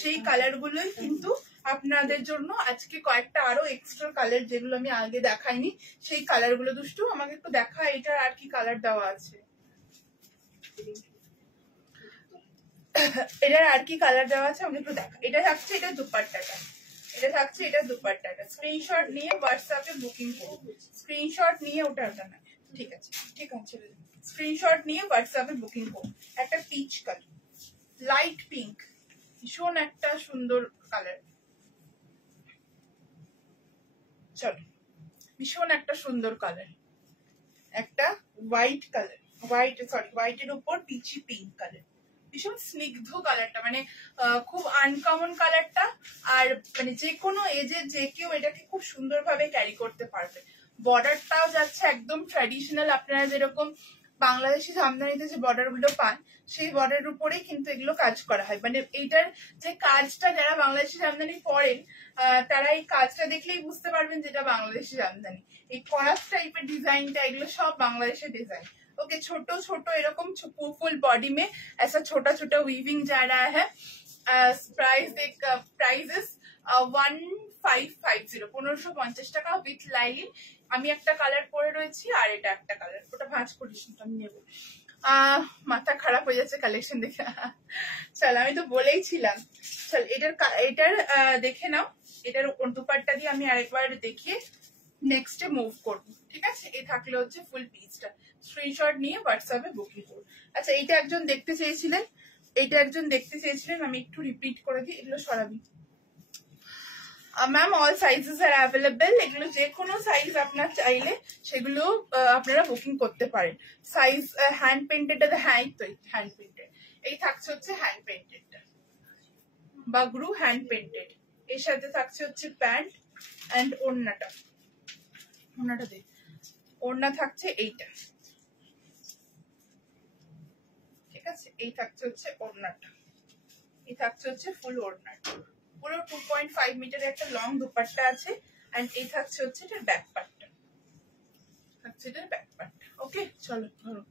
সেই কালার গুলোই কিন্তু আপনাদের জন্য আজকে কয়েকটা আরো এক্সট্রা কালার যেগুলো আমি আগে দেখাইনি, সেই কালার গুলো। দুষ্টু আমাকে একটু দেখা, এটার আর কি কালার দেওয়া আছে, এটার আর কি কালার দেওয়া আছে আমাকে একটু দেখা। এটা থাকছে, এটা দুপাট্টাটা, এটা থাকছে, এটা দুপাট্টাটা। স্ক্রিনশট নিয়ে হোয়াটসঅ্যাপে বুকিং করুন, স্ক্রিনশট নিয়ে ওটা না, ঠিক আছে ঠিক আছে, স্ক্রিনশট নিয়ে হোয়াটসঅ্যাপে বুকিং করুন। একটা পিচ কালার, লাইট পিঙ্ক, ভীষণ একটা সুন্দর কালার, চলো ভীষণ একটা সুন্দর কালার, একটা হোয়াইট কালার, হোয়াইটের উপর পিচি পিঙ্ক কালার, ভীষণ স্নিগ্ধ কালারটা, মানে খুব আনকমন কালারটা, আর মানে যে কোনো এজের যে কেউ এটাকে খুব সুন্দরভাবে ক্যারি করতে পারবে। বর্ডারটাও যাচ্ছে একদম ট্র্যাডিশনাল, আপনারা যেরকম বাংলাদেশি জামদানিতে যে বর্ডার গুলো পান, সেই বর্ডারের উপরেই কিন্তু এগুলো কাজ করা হয়। মানে এইটার যে কাজটা, যারা বাংলাদেশি জামদানি পরেন তারা এই কাজটা দেখলেই বুঝতে পারবেন যেটা বাংলাদেশি জামদানি। এই করাস টাইপের डिजाइनটা এগুলো সব বাংলাদেশের ডিজাইন। ओके छोटो छोटो এরকম फुल बॉडी में ऐसा छोटा छोटा वीविंग जा रहा है। प्राइस देख प्राइसेस 1550 1550 টাকা উইথ লাইলিন। আমি একটা কালার পরে রয়েছি আর এটা একটা কালার, ওটা ভাঁজ করিস না, আমি নেব। মাথা খারাপ হয়ে যাচ্ছে কালেকশন দেখে। চল আমি তো বলেইছিলাম, চল এটার দেখে নাও, এটার দুপাট্টা দিয়ে আমি আরেকবার দেখিয়ে নেক্সটে মুভ করবো, ঠিক আছে? এই থাকলে হচ্ছে ফুল পিসটা, স্ক্রিনশট নিয়ে হোয়াটসঅ্যাপে বুকিং করুন। আচ্ছা এইটা একজন দেখতে চেয়েছিলেন, এইটা একজন দেখতে চেয়েছিলেন, আমি একটু রিপিট করে দিই, এগুলো সরাবি। Ma'am all sizes are available, এগুলো যে কোনো সাইজ আপনার চাইলে সেগুলো আপনারা বুকিং করতে পারেন। সাইজ হ্যান্ড পেন্টেড, হ্যাঁ তো হ্যান্ড পেন্টেড, এই থাকছে হচ্ছে হ্যান্ড পেন্টেডটা, বাগরু হ্যান্ড পেন্টেড। এর সাথে থাকছে হচ্ছে প্যান্ট অ্যান্ড ওড়নাটা, ওড়নাটা দেখ, ওড়না থাকছে এইটা, ঠিক আছে, এই থাকছে হচ্ছে ওড়নাটা, এই থাকছে হচ্ছে ফুল ওড়নাটা, পুরো 2.5 মিটারের একটা লং দুপাট্টা আছে, এন্ড এই থাকছে হচ্ছে এটার ব্যাক পার্টটা, থাকছে এটার ব্যাক পার্টটা। ওকে চলো ধরো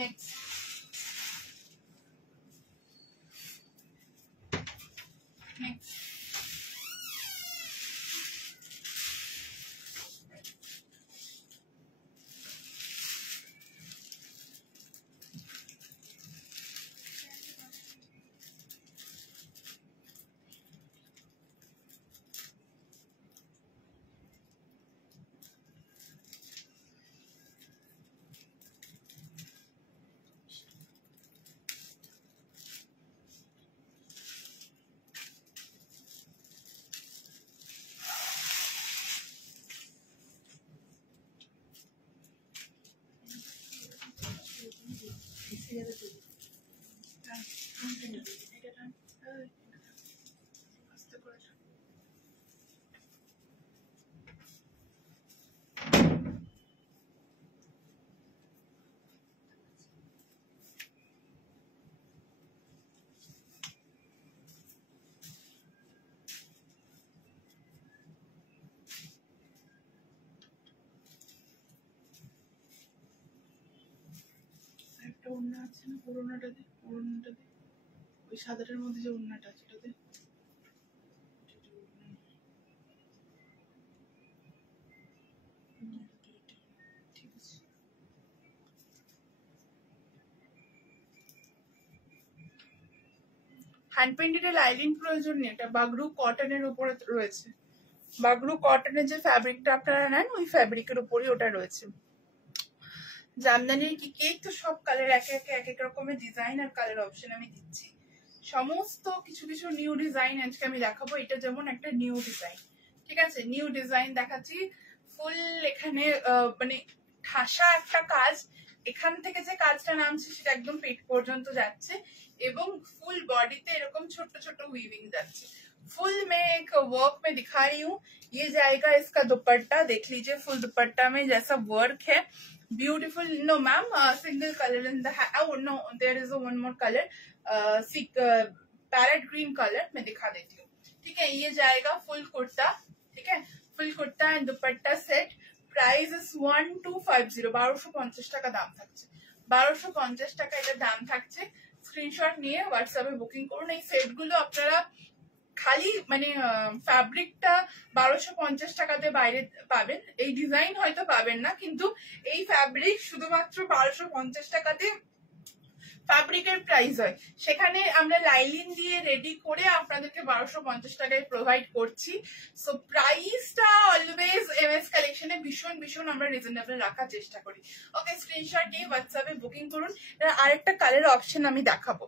নেক্সট। নেক্সট একটা ওড়না আছে না, পুরোনোটা দে, পুরোনোটা দে, ওই সাদাটার মধ্যে যে ওড়নাটা আছে ওটা দে। হ্যান্ড পেন্টেড লাইলিন প্রয়োজন নেই, এটা বাগরু কটনের উপরে রয়েছে, বাগরু কটনের যে ফ্যাব্রিকটা আপনারা নেন ওই ফ্যাব্রিকের উপরই ওটা রয়েছে। জামদানির কি কেক তো সব কালার একে একে এক এক রকমের ডিজাইন আর কালার অপশন আমি দিচ্ছি, সমস্ত কিছু কিছু নিউ ডিজাইন আজকে আমি দেখাবো। এটা যেমন একটা নিউ ডিজাইন, ঠিক আছে, নিউ ডিজাইন দেখাচ্ছি, ফুল এখানে মানে ঠাসা একটা কাজ, এখান থেকে যে কাজটা নামছে সেটা একদম পেট পর্যন্ত যাচ্ছে, এবং ফুল बॉडी पे এরকম ছোট ছোট উইভিং যাচ্ছে। फुल में एक वर्क में दिखा रही हूँ, ये जाएगा इसका दुपट्टा, देख लीजिए फुल दुपट्टा में जैसा वर्क है, beautiful. No ma'am single colour in the, oh no there is a one more color, parrot green colour मैं दिखा देती हूँ, ठीक है। ये जाएगा फुल कुर्ता, ठीक है, full kurta and dupatta set, price is 1250, 1250 টাকা দাম থাকছে, 1250 টাকা এটা দাম থাকছে। স্ক্রিনশট নিয়ে হোয়াটসঅ্যাপে বুকিং করুন। এই সেট গুলো আপনারা খালি মানে ফ্যাব্রিকটা 1250 টাকাতে বাইরে পাবেন, এই ডিজাইন হয়তো পাবেন না, কিন্তু এই ফ্যাব্রিক শুধুমাত্র 1250 টাকাতে ফ্যাব্রিকের প্রাইস হয়, সেখানে আমরা লাইলিন দিয়ে রেডি করে আপনাদেরকে 1250 টাকায় প্রোভাইড করছি। সো প্রাইসটা অলওয়েজ এমএস কালেকশনে ভীষণ ভীষণ আমরা রিজনেবল রাখার চেষ্টা করি। ওকে স্ক্রিনশট নিয়ে হোয়াটসঅ্যাপে বুকিং করুন। আরেকটা কালার অপশন আমি দেখাবো,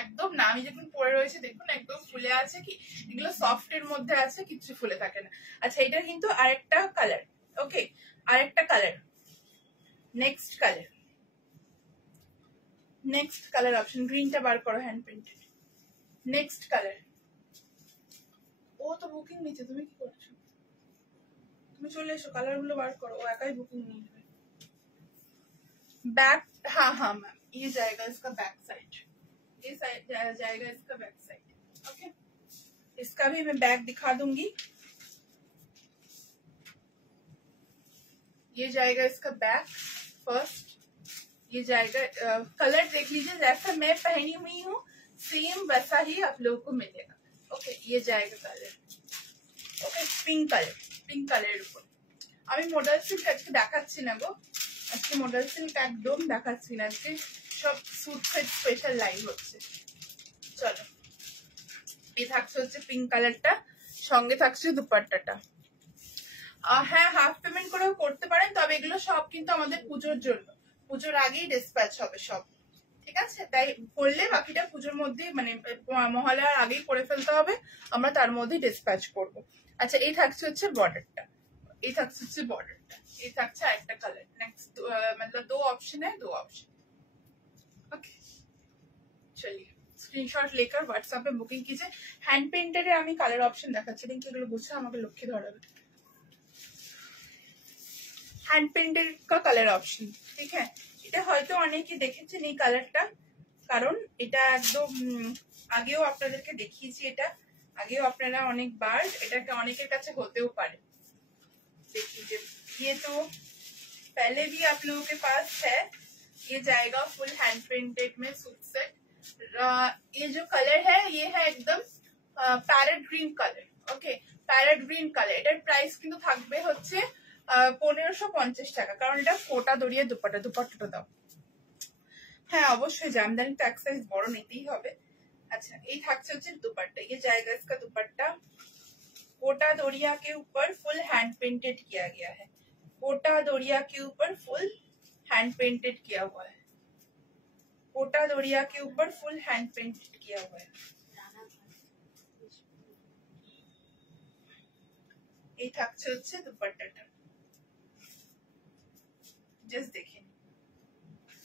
একদম না আমি যখন পরে রয়েছে দেখুন একদম ফুলে আছে, কি এগুলো সফট এর মধ্যে আছে, কিছু ফুলে থাকে না। আচ্ছা এটা কিন্তু আরেকটা কালার, ওকে আরেকটা colour, next colour, next colour option, গ্রিনটা বার করো, হ্যান্ড প্রিন্টেড, নেক্সট কালার। ও তো বুকিং নিচ্ছে, তুমি কি করছো? তুমি চলে এসো, কালার গুলো বার করো, ও একাই বুকিং নিয়ে নেবে। बैक, हाँ हाँ मैम ये जाएगा इसका बैक साइड, ये साइड जाएगा इसका बैक साइड, ओके इसका भी मैं बैक दिखा दूंगी। ये जाएगा इसका बैक फर्स्ट, ये जाएगा कलर देख लीजिए, जैसा मैं पहनी हुई हूँ सेम वैसा ही आप लोगों को मिलेगा। ओके ये जाएगा colour, okay pink colour, pink colour ऊपर। আমি মডেল সিল্ক আজকে দেখাচ্ছি না গো, আজকে মডেল সিল্ক একদম দেখাচ্ছি না, আজকে সব স্যুট সেট স্পেশাল লাইভ হচ্ছে। চলো এই থাকছে হচ্ছে পিঙ্ক কালারটা, সঙ্গে থাকছে দুপাট্টাটা। হ্যাঁ হাফ পেমেন্ট করেও করতে পারেন, তবে এগুলো সব কিন্তু আমাদের পুজোর জন্য, পুজোর আগেই ডিসপ্যাচ হবে সব, ঠিক আছে, তাই করলে বাকিটা পুজোর মধ্যে মানে মহালয়ার আগেই করে ফেলতে হবে, আমরা তার মধ্যেই ডিসপ্যাচ করব। আচ্ছা, এই থাকছে হচ্ছে বর্ডারটা, এই থাকছে হচ্ছে বর্ডারটা, এই থাকছে আরেকটা কালার। नेक्स्ट मतलब दो ऑप्शन है, दो ऑप्शन। ओके चलिए स्क्रीनशॉट लेकर व्हाट्सएप पे बुकिंग कीजिए। हैंड पेंटेड এর আমি কালার অপশন দেখাচ্ছি, কিন্তু এগুলো বুঝে আমাকে লক্ষ্মী ধরাবে। हैंड पेंटेड का कलर ऑप्शन, ठीक है। এটা হয়তো অনেকেই দেখেছেন এই কালারটা, কারণ এটা একদম আগেও আপনাদেরকে দেখিয়েছি, এটা আগেও আপনারা অনেকবার এটাকে অনেকের কাছে হতেও পারে। देखिए ये तो पहले भी आप लोगों के पास है, ये जाएगा फुल हैंड पेंटेड में सूट सेट। ये जो कलर है ये है एकदम parrot green colour. Okay parrot green colour, এটার প্রাইস কিন্তু থাকবে হচ্ছে 1550 টাকা, কারণ এটা কোটা দড়িয়ে দুপাট্টা। দুপাট্টাটা দাও। হ্যাঁ অবশ্যই জামদানি তো এক সাইজ বড় নিতেই হবে। अच्छा ये থাকছে হচ্ছে दुपट्टा, ये जाएगा इसका दुपट्टा। कोटा दोरिया के ऊपर फुल हैंड पेंटेड किया गया है, कोटा दोरिया के ऊपर फुल हैंड पेंटेड किया हुआ है, कोटा दोरिया के ऊपर फुल हैंड पेंटेड किया हुआ है। ये থাকছে হচ্ছে दुपट्टाটা, जस्ट देखिए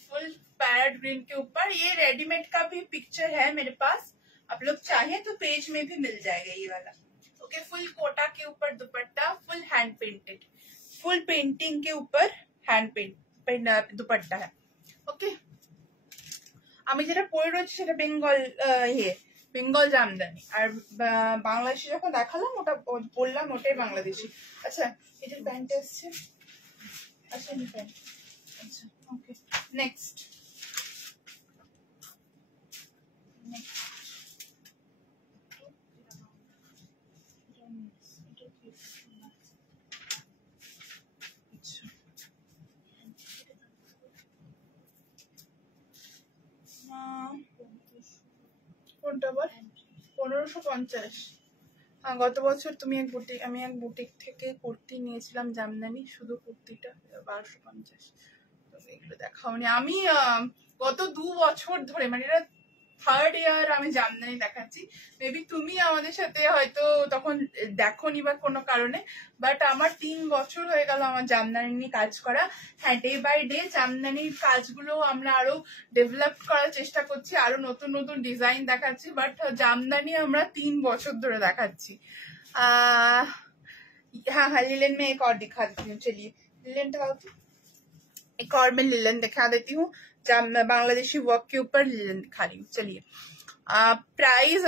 फुल पैरेट ग्रीन के ऊपर। ये रेडीमेड का भी पिक्चर है मेरे पास, आप लोग चाहे तो पेज में भी मिल जाएगा ये वाला। ओके फुल कोटा के ऊपर दुपट्टा, full hand painted, full painting के ऊपर हैंड पेंट दुपट्टा है। ओके আমি যেটা পরে রয়েছে সেটা বেঙ্গল বেঙ্গল জামদানি, আর বাংলাদেশি যখন দেখালাম ওটা বললাম ওটাই বাংলাদেশি। আচ্ছা এটার প্যান্ট আসছে, আচ্ছা প্যান্ট, আচ্ছা ওকে নেক্সট। কোনটা বল? 1550। হ্যাঁ গত বছর তুমি এক বুটিক, আমি এক বুটিক থেকে কুর্তি নিয়েছিলাম জামদানি, শুধু কুর্তিটা 1250। তুমি এগুলো দেখাওনি। আমি গত 2 বছর ধরে, মানে এটা থার্ড ইয়ার আমি জামদানি দেখাচ্ছি। মেবি তুমি আমাদের সাথে হয়তো তখন দেখোনি বা কোনো কারণে, বাট আমার 3 বছর হয়ে গেল আমার জামদানি নিয়ে কাজ করা। হ্যাঁ ডে বাই ডে জামদানির কাজগুলো আমরা আরো ডেভেলপ করার চেষ্টা করছি, আরো নতুন নতুন ডিজাইন দেখাচ্ছি, বাট জামদানি আমরা 3 বছর ধরে দেখাচ্ছি। हाँ हाँ लिलन में एक और दिखा देती हूँ, चलिए लिलन दिखाओ। एक और मैं लिलन दिखा देती हूँ, बांग्लादेशी वर्क के ऊपर लिलन दिखा रही हूँ। चलिए प्राइस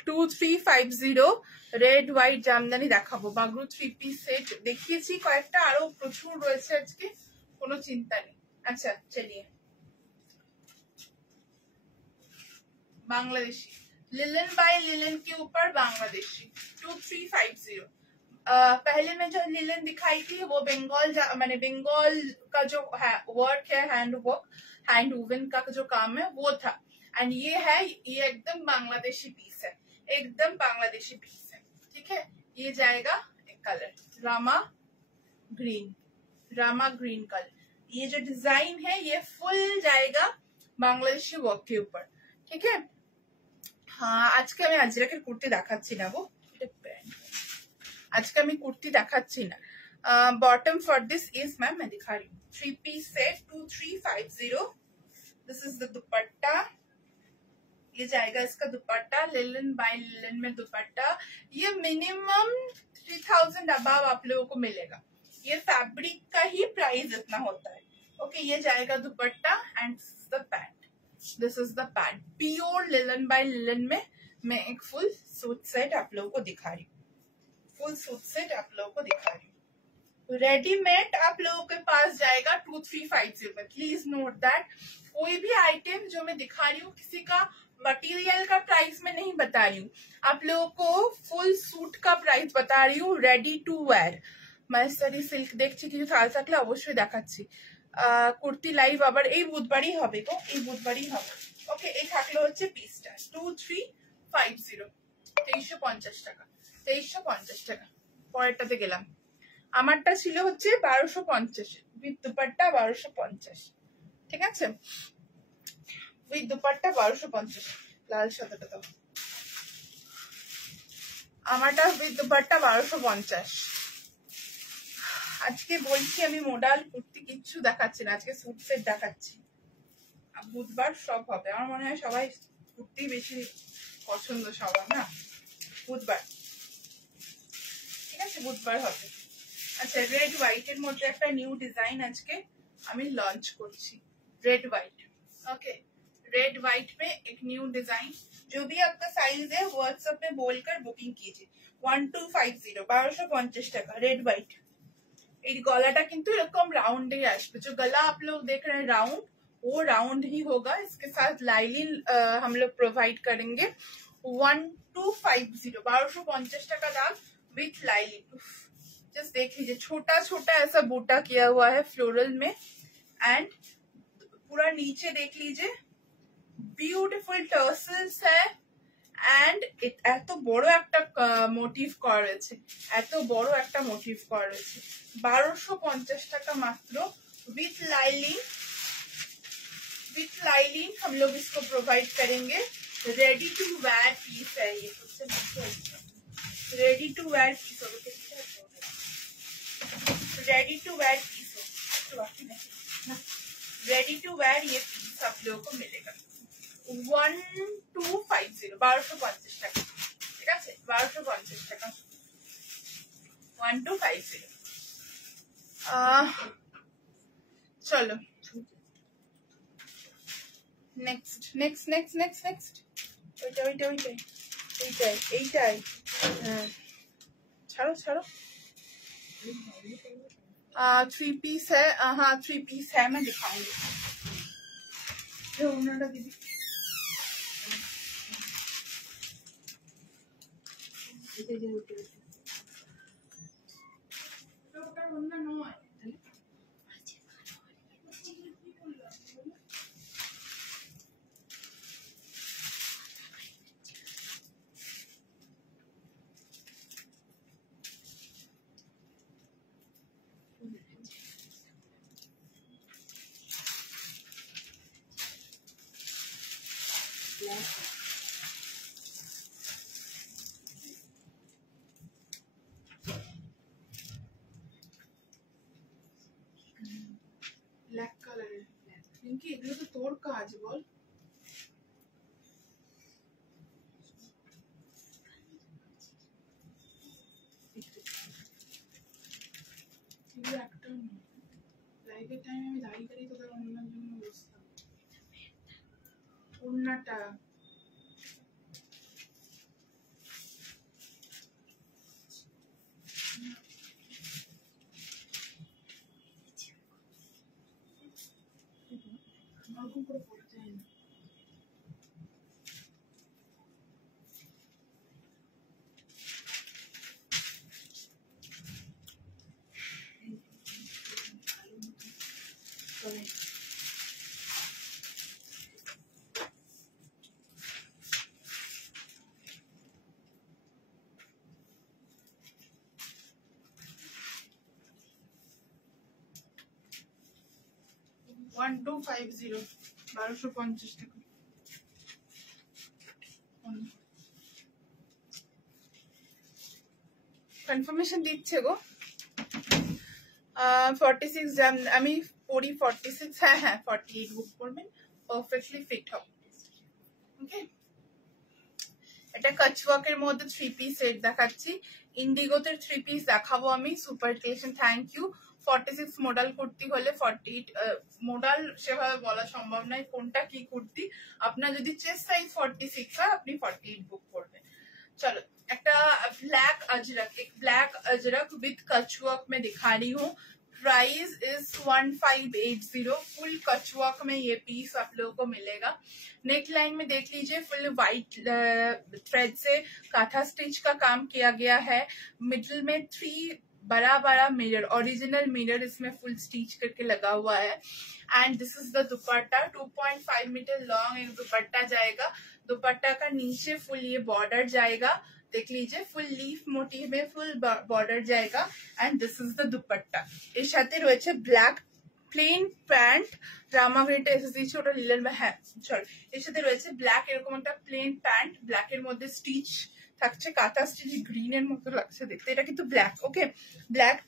2350। রেড হোয়াইট জামদানি দেখাবো, বাগরু 3 পিস সেট দেখিয়েছি কয়েকটা, আরো প্রচুর রয়েছে আজকে, কোনো চিন্তা নেই। আচ্ছা চলিয়ে बांग्लादेशी लिलन बाय लिलन के ऊपर बांग्लादेशी 2350। पहले में जो लिलन दिखाई थी वो बंगाल माने बंगाल का जो वर्क है, हैंड वूवन का जो काम है वो था, एंड ये है, ये एकदम बांग्लादेशी पीस है, एकदम बांग्लादेशी पीस है। ठीक है ये जाएगा एक कलर रामा ग्रीन कलर। ये जो डिजाइन है ये फुल जाएगा बांग्लादेशी वर्क के ऊपर। ठीक है हाँ আজকে আমি আজরাকের কুর্তি দেখাচ্ছি না গো, এটা প্যান্ট, আজকে আমি কুর্তি দেখাচ্ছি না। Bottom for this is ma'am मैं दिखा रही हूँ 3 piece set 2350। This is the dupatta, ये जाएगा इसका दुपट्टा लिलन बाय लिलन में दुपट्टा। ये मिनिमम 3000 अबाव आप लोगों को मिलेगा, ये फैब्रिक का ही प्राइस इतना होता है। ओके ये जाएगा dupatta and the pant, this is the pant pure linen by linen में। मैं एक फुल सूट सेट आप लोगों को दिखा रही हूँ, फुल सूट सेट आप लोगों को दिखा रही हूँ। रेडीमेड आप लोगों के पास जाएगा 2350 में, प्लीज नोट दैट। कोई भी आइटम जो मैं दिखा रही हूँ किसी का मटेरियल का प्राइस में नहीं बता रही हूँ, आप लोगों को फुल सूट का प्राइस बता रही हूँ, रेडी टू वेयर। মাইসারি সিল্ক দেখছি কিছু থাল থাকলে অবশ্যই দেখাচ্ছি। কুর্তি লাইভ আবার এই বুধবারই হবে গো, এই বুধবারই হবে। ওকে এই থাকলো হচ্ছে পিসটা 2350, 2350 টাকা, 2350 টাকা। পরেরটাতে গেলাম, আমারটা ছিল হচ্ছে 1250 উইথ দুপাট্টা 1250। ঠিক আছে উইথ দুপাট্টা 1250। লাল সাদাটা দাও, আমারটা উইথ দুপাট্টা 1250। আজকে বলছি আমি মডাল কুর্তি কিচ্ছু দেখাচ্ছি না, আজকে স্যুট সেট দেখাচ্ছি। বুধবার সব হবে, আমার মনে হয় সবাই কুর্তি বেশি পছন্দ সবার না, বুধবার, ঠিক আছে বুধবার হবে। আচ্ছা, রেড হোয়াইট এর মধ্যে একটা নিউ ডিজাইন আজকে আমি লঞ্চ করছি, red white. Okay, red white में एक न्यू डिजाइन, जो भी आपका साइज है व्हाट्सएप में बोलकर बुकिंग कीजिए। 1250 1250 টাকা, रेड व्हाइट। এই গলাটা কিন্তু এরকম রাউন্ডে আসবে, जो गला आप लोग देख रहे हैं राउंड, वो राउंड ही होगा। इसके साथ लाइलिन हम लोग प्रोवाइड करेंगे। 1250 1250 টাকা दाम विथ लाइलिन। जस्ट देख लीजिए, छोटा छोटा ऐसा बूटा किया हुआ है फ्लोरल में, एंड पूरा नीचे देख लीजिए বিউটিফুল টার্সেলস है, এন্ড এত বড় একটা মোটিভ করা রয়েছে, এত বড় একটা মোটিভ করা রয়েছে। 1250 টাকা মাত্র विथ लाइलिन। विथ लाइलिन हम लोग इसको प्रोवाइड करेंगे। रेडी टू वेयर पीस है ये, रेडी टू वेयर पीस होगा, रेडी टू वेयर पीस होगा, रेडी टू वेयर ये पीस आप लोगों को मिलेगा। 1250 1250 টাকা, ঠিক আছে 1250 টাকা 1250। চলো next next next next next ওইটা ওইটা ওইটাই এইটাই এইটাই, হ্যাঁ ছাড়ো ছাড়ো। 3 पीस है, हाँ 3 पीस है, मैं दिखाऊंगी। दीदी ব্ল্যাক কালারের, পিঙ্কি এগুলো তো তোর কাজ বল। একটা লাইভের টাইমে আমি দাঁড়িয়ে দাঁড়িয়ে তোদের অন্যের জন্য বসতাম। ওড়নাটা ওরকম করে পড়তে হয় না। वन टू 50 1250 টাকা। কনফার্মেশন দিচ্ছে গো। 46 আমি পড়ি 46, হ্যাঁ হ্যাঁ 48 বুক করবেন, পারফেক্টলি ফিট হবে। ওকে, এটা কাচওয়ার্কের মধ্যে 3 পিস সেট দেখাচ্ছি। ইন্ডিগোতে 3 পিস দেখাবো আমি। Super creation, thank you. 46 model kurti হলে 48 মডেল সেভাবে বলা সম্ভব নয় কোনটা কি কুর্তি। আপনার যদি চেস্ট সাইজ 46 হয় আপনি 48 বুক করবেন। चलो एक ब्लैक अजरक, एक ब्लैक अजरक विथ कचवर्क में दिखा रही हूँ। Price is 1580। फुल कचवर्क में ये पीस आप लोगों को मिलेगा। नेक लाइन में देख लीजिए फुल व्हाइट थ्रेड से काथा स्टिच का काम किया गया है। मिडिल में 3 बड़ा बड़ा मिरर, ओरिजिनल मिरर इसमें फुल स्टिच करके लगा हुआ है। And this is the dupatta. 2.5 metre long एक दुपट्टा जाएगा। दुपट्टा का नीचे फुल ये बॉर्डर जाएगा, देख लीजिए फुल लीफ मोटिव में फुल बॉर्डर जाएगा। एंड दिस इज द दुपट्टा। এর সাথে রয়েছে ব্ল্যাক প্লেন প্যান্ট, রামা গ্রেটা এসে দিয়েছে, ওটা লিলেন, হ্যাঁ সরি, এর সাথে রয়েছে ব্ল্যাক এরকম একটা প্লেন প্যান্ট, ব্ল্যাক এর মধ্যে স্টিচ থাকছে, কাঁথা স্টিচ, গ্রিন এর মতো লাগছে দেখতে, এটা কিন্তু ব্ল্যাক। ওকে, ব্ল্যাক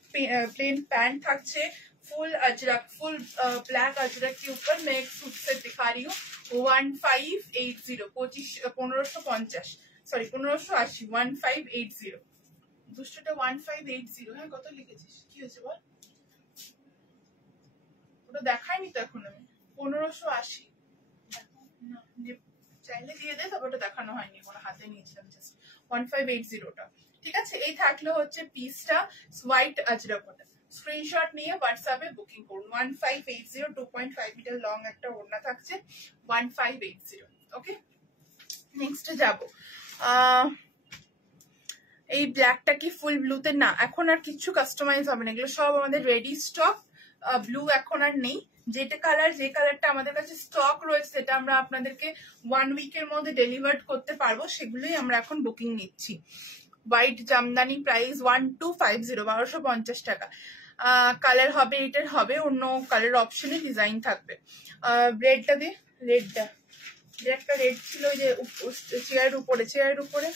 प्लेन पैंट থাকছে, full Ajrak, full black Ajrak के ऊपर मैं एक सूट सेट दिखा रही हूँ 1580, 1550 সরি 1580, 1580 দুষ্টটা 1580। হ্যাঁ কত লিখেছিস, কি হয়েছে বল, ওটা দেখাইনি তো এখন আমি। 1580 চাইলে দিয়ে দে, তবে ওটা দেখানো হয়নি, ওটা হাতে নিয়েছিলাম জাস্ট 1580টা। ঠিক আছে, এই থাকলো হচ্ছে পিসটা হোয়াইট আজরক, ওটা স্ক্রিনশট নিয়ে হোয়াটসঅ্যাপে বুকিং করুন। 1580, 2.5 মিটার লং একটা ওড়না থাকছে, 1580। ওকে, নেক্সট যাব। এই ব্ল্যাকটা কি ফুল ব্লুতে? না, এখন আর কিছু কাস্টমাইজ হবে না, এগুলো সব আমাদের রেডি স্টক। ব্লু এখন আর নেই, যেটা কালার, যে কালারটা আমাদের কাছে স্টক রয়েছে সেটা আমরা আপনাদেরকে 1 উইকের মধ্যে ডেলিভার করতে পারবো, সেগুলোই আমরা এখন বুকিং নিচ্ছি। হোয়াইট জামদানি, প্রাইস 1250, 1250 টাকা। কালার হবে, এটার হবে অন্য কালার অপশনে ডিজাইন থাকবে। রেডটা দিয়ে, রেডটা একটা রেড ছিল ওই যে চেয়ারের উপরে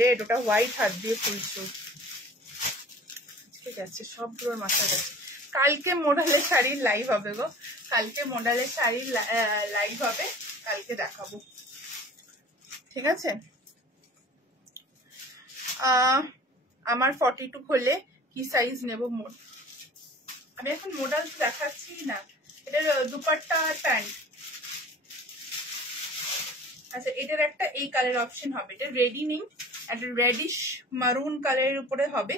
রেড, ওটা হোয়াইট হাত দিয়ে ফুলছো। ঠিক আছে, সবগুলোর মাথা গেছে। কালকে মডেলের শাড়ির লাইভ হবে গো, কালকে মডেলের শাড়ির লাইভ হবে, কালকে দেখাবো। ঠিক আছে, আমার 42 হলে কি সাইজ নেব? আমি এখন মডেল দেখাচ্ছি না, এটার দুপাট্টা আর প্যান্ট। আচ্ছা, এটার একটা এই কালার অপশন হবে, এটা রেডি নেই, একটা রেডিশ মারুন কালারের উপরে হবে,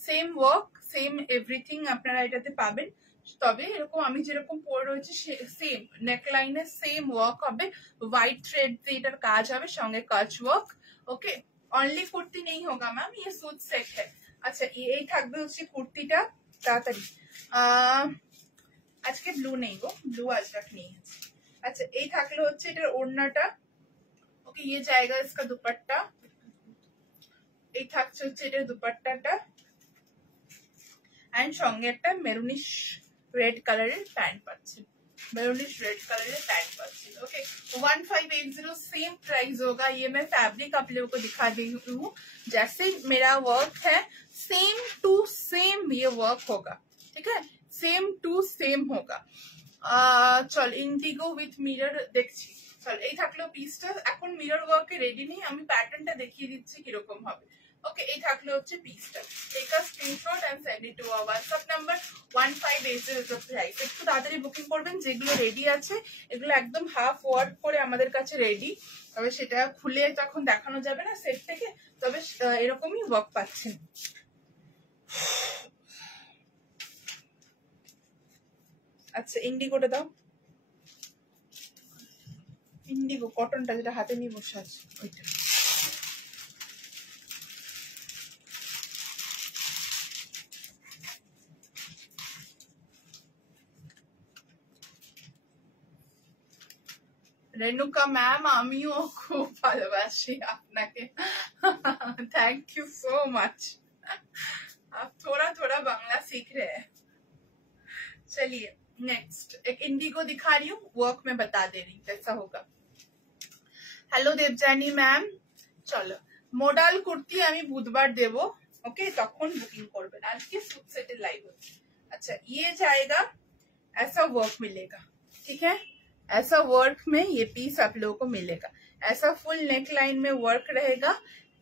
সেম ওয়ার্ক, সেম এভরিথিং আপনারা এটাতে পাবেন। তবে এরকম আমি যেরকম পরে রয়েছে সেম নেকলাইনে সেম ওয়ার্ক হবে, হোয়াইট থ্রেড দিয়ে এটার কাজ হবে, সঙ্গে কাচ ওয়ার্ক। ওকে, অনলি কুর্তি নেই হোগা ম্যাম, ये सूट सेट है। আচ্ছা, এই থাকবে হচ্ছে কুর্তিটা, তাড়াতাড়ি। আজকে ব্লু নেই গো, ব্লু আজরাক নেই। আচ্ছা, এই থাকলে হচ্ছে এটার ওড়নাটা। ওকে, ये जाएगा इसका दुपट्टा, এই থাকছে হচ্ছে এটার দুপাট্টাটা, এন্ড সঙ্গে একটা মেরুনিশ রেড কালারের প্যান্ট পাচ্ছেন, मेरूनिश रेड कलर में पैंट पाচ্ছি। ओके, 1580 सेम प्राइस होगा। ये मैं फैब्रिक आप लोगों को दिखा दी हूँ, जैसे मेरा वर्क है सेम टू सेम ये वर्क होगा। ठीक है, सेम टू सेम होगा। চল, ইন্ডিগো উইথ মিরর দেখছি। চল, এই থাকলো পিসটা, এখন মিরর ওয়ার্কে রেডি নেই, আমি প্যাটার্নটা দেখিয়ে দিচ্ছি কিরকম হবে। ওকে, এই থাকলো হচ্ছে পিসটা, take a screenshot and send it to our WhatsApp number 1580 is the price. একটু তাড়াতাড়ি বুকিং করবেন, যেগুলো রেডি আছে এগুলো একদম হাফ ওয়ার্ক করে আমাদের কাছে রেডি, তবে সেটা খুলে তখন দেখানো যাবে না সেট থেকে, তবে এরকমই ওয়ার্ক পাচ্ছেন। আচ্ছা, ইন্ডিগোটা দাও, ইন্ডিগো কটনটা যেটা হাতে নিয়ে বসে আছে ওইটা। রেণুকা ম্যাম, আমিও খুব ভালোবাসি আপনাকে, थैंक यू सो मच। आप थोड़ा थोड़ा बांग्ला सीख रहे हैं। चलिए नेक्स्ट, एक इंडिगो दिखा रही हूँ, वर्क में बता दे रही कैसा होगा। हेलो देवजानी मैम, चलो मोडाल कुर्ती আমি বুধবার দেব। ओके, তখন বুকিং করবেন, আজকে सूट सेट लाइव होती। अच्छा, ये जाएगा, ऐसा वर्क मिलेगा। ठीक है, ऐसा वर्क में ये पीस आप लोगों को मिलेगा, ऐसा फुल नेक लाइन में वर्क रहेगा,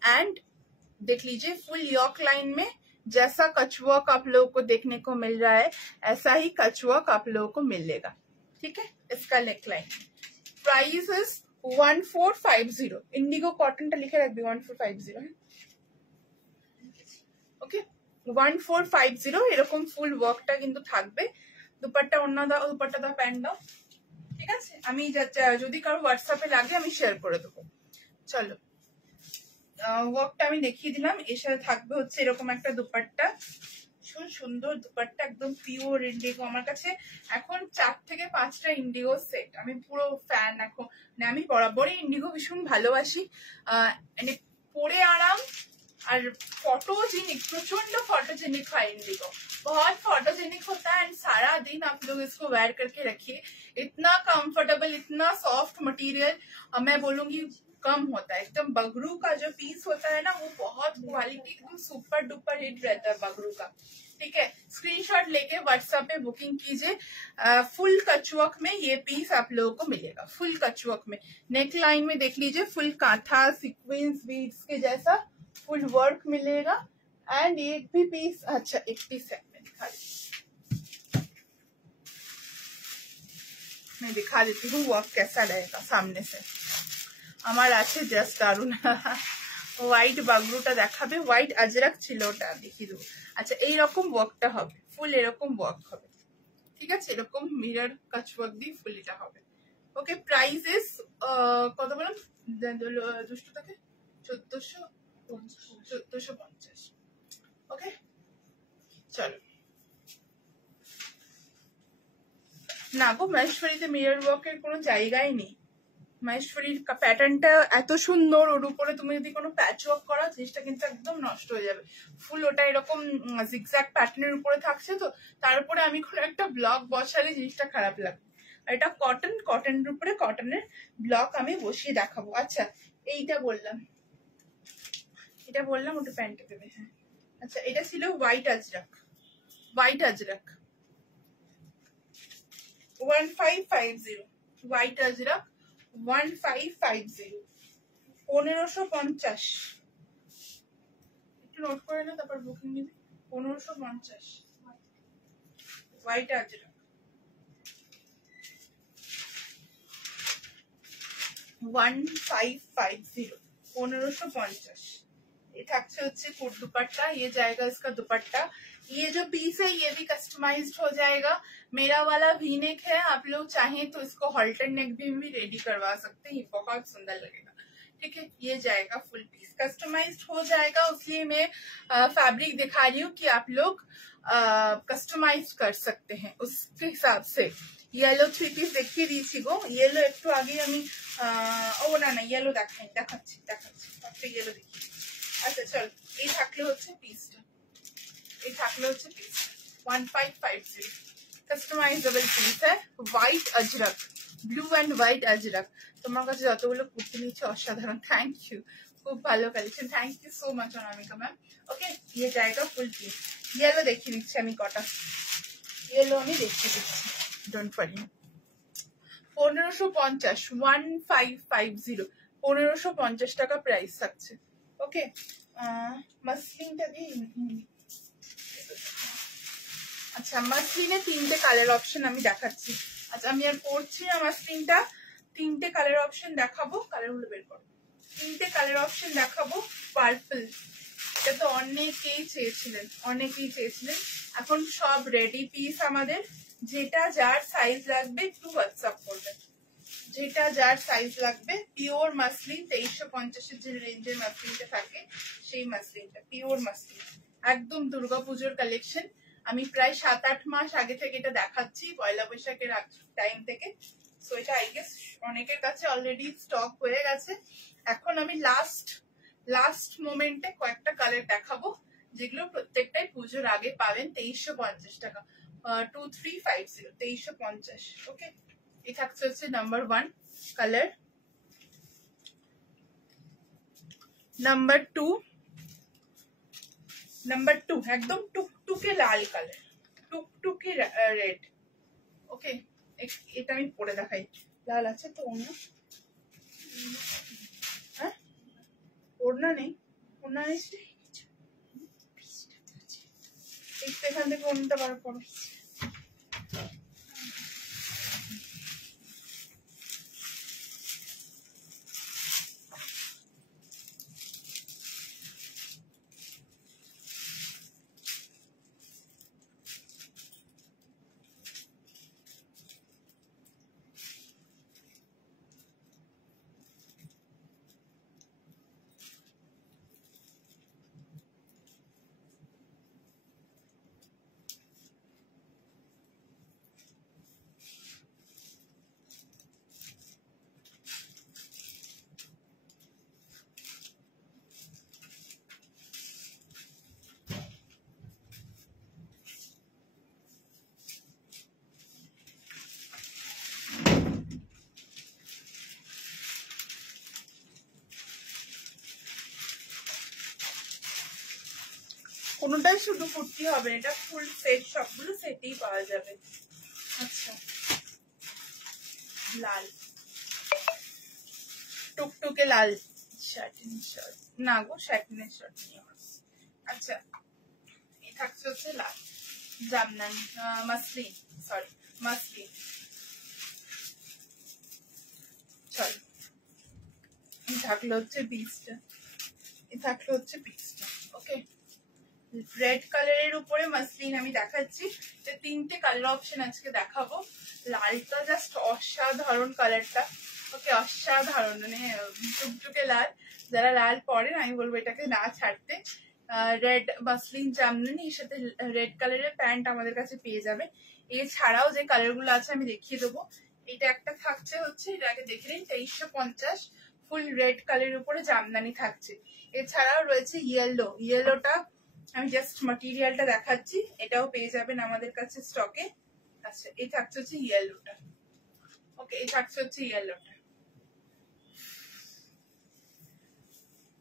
एंड देख लीजिए फुल यॉक लाइन में जैसा कचवर्क आप लोगों को देखने को मिल रहा है ऐसा ही कचवर्क आप लोगों को मिलेगा। ठीक है, इसका neck line price is 1450। Indigo cotton टा लिखे रखबी 1450 है। ओके, 1450 এরকম ফুল ওয়ার্কটা কিন্তু থাকবে। দুপাট্টা ওড়না দাও, দুপাট্টা দাও, প্যান্ট দাও। ঠিক আছে, আমি যদি কারো হোয়াটসঅ্যাপে লাগে আমি শেয়ার করে দেবো। চলো, ওয়ার্কটা আমি দেখিয়ে দিলাম, এর সাথে থাকবে হচ্ছে এরকম একটা দুপাট্টা, সুন্দর দুপাট্টা, একদম পিওর ইন্ডিগো। আমার কাছে এখন 4 থেকে 5টা ইন্ডিগো সেট, আমি পুরো ফ্যান এখন, আমি বরাবরই ইন্ডিগো ভীষণ ভালোবাসি, মানে পরে আরাম, और फोटोजेनिक, प्रचंड फोटोजेनिक है इंडिगो, बहुत फोटोजेनिक होता है एंड सारा दिन आप लोग इसको वेयर करके रखिए, इतना कंफर्टेबल, इतना सॉफ्ट मटेरियल, मैं बोलूंगी कम होता है एकदम। बगरू का जो पीस होता है ना वो बहुत क्वालिटी एकदम सुपर डुपर हिट रहता है बगरू का, ठीक है। स्क्रीनशॉट लेके व्हाट्सएप पे बुकिंग कीजिए। फुल कचवक में ये पीस आप लोगों को मिलेगा, फुल कचवक में। नेक लाइन में देख लीजिए फुल कांथा सीक्वेंस बीड्स के जैसा फुल वर्क मिलेगा एंड एक भी पीस, अच्छा एक पीस है मैं दिखा देती हूँ वर्क कैसा रहेगा सामने से। আমার আছে জাস্ট দারুন হোয়াইট বাগরুটা দেখাবে, হোয়াইট আজরাক ছিল ওটা দেখিয়ে দেবো। আচ্ছা এইরকম ওয়ার্কটা হবে, ফুল এরকম ওয়ার্ক হবে, ঠিক আছে, এরকম মিরর কাচ ওয়ার্ক দিয়ে ফুল এটা হবে। ওকে, প্রাইস ইস কত বললাম দুষ্ট থাকে 1450। ওকে চলো না গো, মহেশ্বরীতে মিরর ওয়ার্কের কোনো জায়গাই নেই। মহেশ্বরীর প্যাটার্নটা এত সুন্দর, ওর উপরে তুমি যদি কোনো প্যাচ ওয়ার্ক করো জিনিসটা কিন্তু একদম নষ্ট হয়ে যাবে। ফুল ওটা এরকম জিগজ্যাগ প্যাটার্নের উপরে থাকছে তো, তার উপরে আমি কোনো একটা ব্লক বসালে জিনিসটা খারাপ লাগবে। আর এটা কটন, কটনের উপরে কটনের ব্লক আমি বসিয়ে দেখাবো। আচ্ছা এইটা বললাম, এটা বললাম ওটা প্যান্টে দেবে, হ্যাঁ। আচ্ছা এটা ছিল white Ajrak, white Ajrak 1550, white Ajrak 1550, 1550 একটু নোট করে না তারপর বুকিং নিবি। 1550 হোয়াইট আজরাক, 1550, 1550। ये থাকছে হচ্ছে কোট दुपट्टा, ये जाएगा इसका दुपट्टा। ये जो पीस है ये भी कस्टमाइज्ड हो जाएगा। मेरा वाला वी नेक है, आप लोग चाहें तो इसको हॉल्टर नेक भी रेडी करवा सकते हैं, ये बहुत सुंदर लगेगा, ठीक है। ये जाएगा फुल पीस, कस्टमाइज्ड हो जाएगा, इसलिए मैं फैब्रिक दिखा रही हूँ कि आप लोग कस्टमाइज कर सकते हैं उसके हिसाब से। येलो थ्री पिस देखिए দিয়েছি গো, येलो একটু আগে আমি ও না না येलो দেখাচ্ছি একটা येलो দেখি। আচ্ছা চল, এই থাকলে হচ্ছে পিসটা, এই থাকলে হচ্ছে পিস 1550 কাস্টমাইজেবল পিস है, white Ajrak, blue and white Ajrak. তোমার কাছে যতগুলো কুর্তি নিচ্ছে অসাধারণ, থ্যাংক ইউ, খুব ভালো collection, thank you so much Anamika ma'am. Okay ये जाएगा फुल पीस। येलो দেখিয়ে দিচ্ছি আমি কটা, येलो আমি দেখিয়ে দিচ্ছি, ডোন্ট ওয়ারি। 1550, 1550, 1550 টাকা প্রাইস থাকছে। ওকে মাসলিনটা দিয়ে, আচ্ছা মাসলিনে তিনটে কালার অপশন আমি দেখাচ্ছি। আচ্ছা আমি আর পড়ছি না মাসলিনটা, তিনটে কালার অপশন দেখাবো, কালারগুলো বের করো, তিনটে কালার অপশন দেখাবো। পার্পল, এটা তো অনেকেই চেয়েছিলেন, এখন সব রেডি পিস আমাদের। যেটা যার সাইজ লাগবে একটু হোয়াটসঅ্যাপ করবেন, যেটা যার সাইজ লাগবে। পিওর মাসলিন 2350 যে রেঞ্জের মাসলিনটা থাকে সেই মাসলিনটা, পিওর মাসলিন, একদম দুর্গাপুজোর কালেকশন। আমি প্রায় 7-8 মাস আগে থেকে এটা দেখাচ্ছি, পয়লা বৈশাখের টাইম থেকে। সো এটা আই গেস অনেকের কাছে অলরেডি স্টক হয়ে গেছে। এখন আমি লাস্ট মোমেন্টে কয়েকটা কালার দেখাবো, যেগুলো প্রত্যেকটাই পুজোর আগে পাবেন 2350 টাকা। 2350, 2350। ওকে, এই থাকছে হচ্ছে নাম্বার 1 কালার। নাম্বার 2 একদম টুকটুকে লাল কালার, টুকটুকে রেড। ওকে এটা আমি পরে দেখাই, লাল আছে তো অন্য, হ্যাঁ ওড়না নেই, ওড়না নেই এখান থেকে ওড়নাটা বার করো। কোনোটাই শুধু কুর্তি হবে, এটা ফুল সেট, সবগুলো সেটেই পাওয়া যাবে। আচ্ছা, লাল, টুকটুকে লাল শার্টিন শার্ট, না গো শার্টিনের শার্ট নিয়ে। আচ্ছা, এই থাকছে হচ্ছে লাল জামদানি, মাসলিন, সরি মাসলিন। চলো, এই থাকলো হচ্ছে পিসটা, এই থাকলো হচ্ছে পিসটা। ওকে, রেড কালারের উপরে মাসলিন আমি দেখাচ্ছি। তিনটে কালার অপশন আজকে দেখাবো। লালটা জাস্ট অসাধারণ কালারটা। ওকে, অসাধারণ, মানে টুকটুকে লাল। যারা লাল পরেন আমি বলবো এটাকে না ছাড়তে। রেড মাসলিন জামদানি, এর সাথে রেড কালারের প্যান্ট আমাদের কাছে পেয়ে যাবে। এছাড়াও যে কালার গুলো আছে আমি দেখিয়ে দেবো। এটা একটা থাকছে হচ্ছে, এটা আগে দেখে নিন, 2350, ফুল রেড কালারের উপরে জামদানি থাকছে। এছাড়াও রয়েছে ইয়েলো, ইয়েলোটা আমি জাস্ট মাটেরিয়ালটা দেখাচ্ছি, এটাও পেয়ে যাবেন আমাদের কাছে স্টকে। আচ্ছা, এই থাকছে হচ্ছে ইয়েলোটা। ওকে, এই থাকছে হচ্ছে ইয়েলোটা।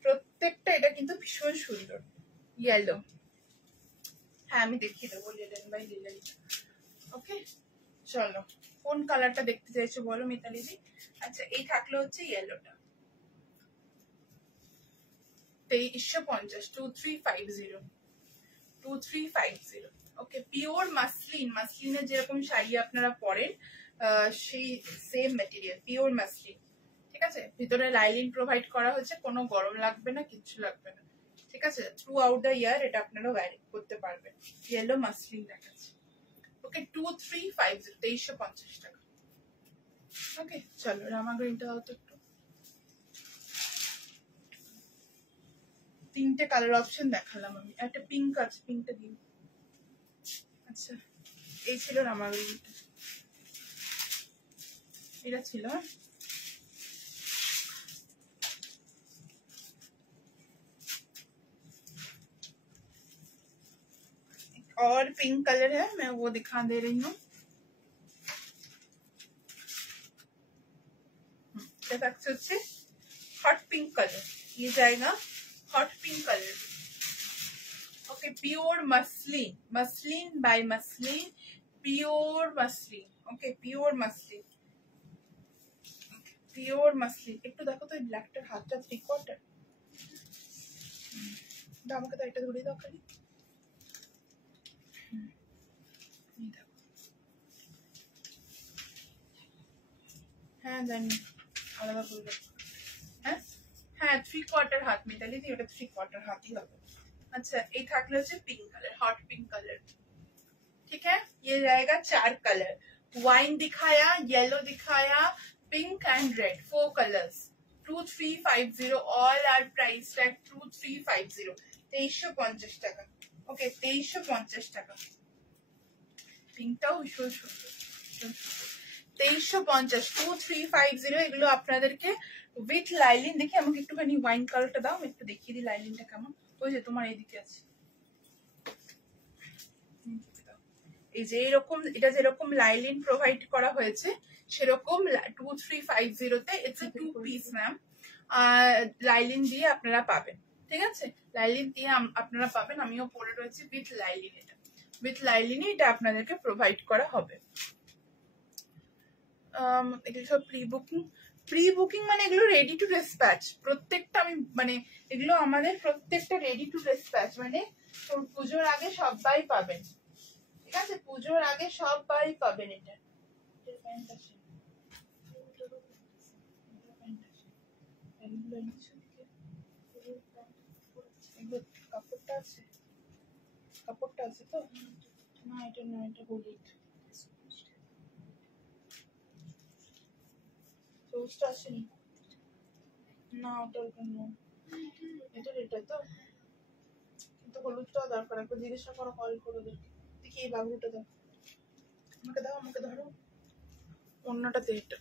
প্রত্যেকটা এটা কিন্তু ভীষণ সুন্দর ইয়েলো। হ্যাঁ, আমি দেখিয়ে দেবো লিলেন বাই লিলেন। ওকে, চলো কোন কালারটা দেখতে চাইছো বলো মিতালি দি। আচ্ছা, এই থাকলো হচ্ছে ইয়েলোটা, 2350, 2350, 2350। ওকে, পিওর মাসলিন, মাসলিনের যেরকম শাড়ি আপনারা পরেন সেই সেম ম্যাটেরিয়াল, পিওর মাসলিন। ঠিক আছে, ভিতরে লাইলিন প্রোভাইড করা হয়েছে, কোনো গরম লাগবে না, কিচ্ছু লাগবে না। ঠিক আছে, থ্রু আউট দ্য ইয়ার এটা আপনারা ওয়্যার করতে পারবেন। ইয়েলো মাসলিন দেখাচ্ছে। ওকে, 2350, 2350 টাকা। ওকে, চলো রামা গ্রিনটা দাও তো একটু। তিনটে কালার অপশন দেখালাম আমি, একটা পিঙ্ক আছে, পিঙ্কটা দিন। আচ্ছা, এই ছিল রামা গ্রিনটা, এটা ছিল। और पिंक कलर है, मैं वो दिखा दे रही हूँ। हॉट पिंक कलर, ये जाएगा hot pink colour. Okay, pure muslin, muslin by muslin, pure muslin. Okay, pure muslin, pure muslin. একটু দেখো তো এই ব্ল্যাকটার হাতটা 3/4 দাও, আমাকে তো এটা ধরে দাও খালি। হ্যাঁ জানি, আলাদা করবে। হ্যাঁ হ্যাঁ, 3/4 হাত মিতালি দি, ওটা 3/4 हाथी হবে। अच्छा, ये থাকলে হচ্ছে pink colour, hot pink colour. ठीक है, ये जाएगा 4 कलर, वाइन दिखाया, येलो दिखाया, pink and red, 4 colours. 2350, all are price tag 2350, 2350 টাকা। ওকে, 2350 টাকা। পিঙ্কটাও ভীষণ সুন্দর, 2350, 2350। এগুলো আপনাদেরকে উইথ লাইলিন। দেখি আমাকে একটুখানি ওয়াইন কালারটা দাও, আমি একটু দেখিয়ে দিই লাইলিনটা কেমন। ওই যে তোমার এইদিকে আছে, এই যে এরকম, এটা যেরকম লাইলিন প্রোভাইড করা হয়েছে সেরকম 2350-তে it's a 2 piece ma'am, lining দিয়ে আপনারা পাবেন। ঠিক আছে, লাইলিন দিয়ে আপনারা পাবেন। আমিও পরে রয়েছি উইথ লাইলিন, এটা উইথ লাইলিনই এটা আপনাদেরকে প্রোভাইড করা হবে। এগুলো সব প্রি বুকিং, প্রি বুকিং মানে এগুলো রেডি টু ডিসপ্যাচ প্রত্যেকটা। আমি মানে এগুলো আমাদের প্রত্যেকটা রেডি টু ডিসপ্যাচ, মানে পুজোর আগে সবাই পাবেন। ঠিক আছে, পুজোর আগে সবাই পাবেন এটা। কাপড়টা আছে, কাপড়টা আছে তো না, এটা না, এটা হলুদ, সবুজটা আসেনি না, ওটা না, এটা তো, কিন্তু হলুদটাও দরকার। একবার জিজ্ঞাসা করো, কল করে দেখি এই বাবুটা দাও, আমাকে দাও, আমাকে ধরো অন্যটাতে এটা।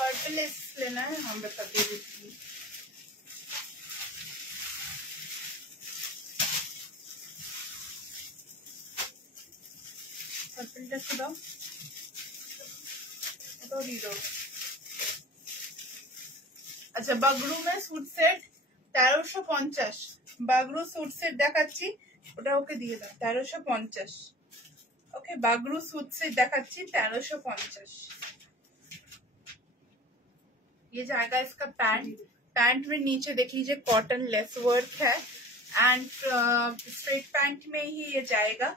पर्पल लेना है, हम बता दे देती हूँ। पर्पलটা একটু দাও, ওটাও দিয়ে দাও। আচ্ছা, বাগরু মে suit set 1350। Bagru suit set দেখাচ্ছি, ওটা ওকে দিয়ে দাও 1350। ओके, बागरू सूट से दिखाচ্ছি 1350। ये जाएगा इसका पैंट। पैंट में नीचे देख लीजिए कॉटन लेस वर्क है एंड स्ट्रेट पैंट में ही ये जाएगा,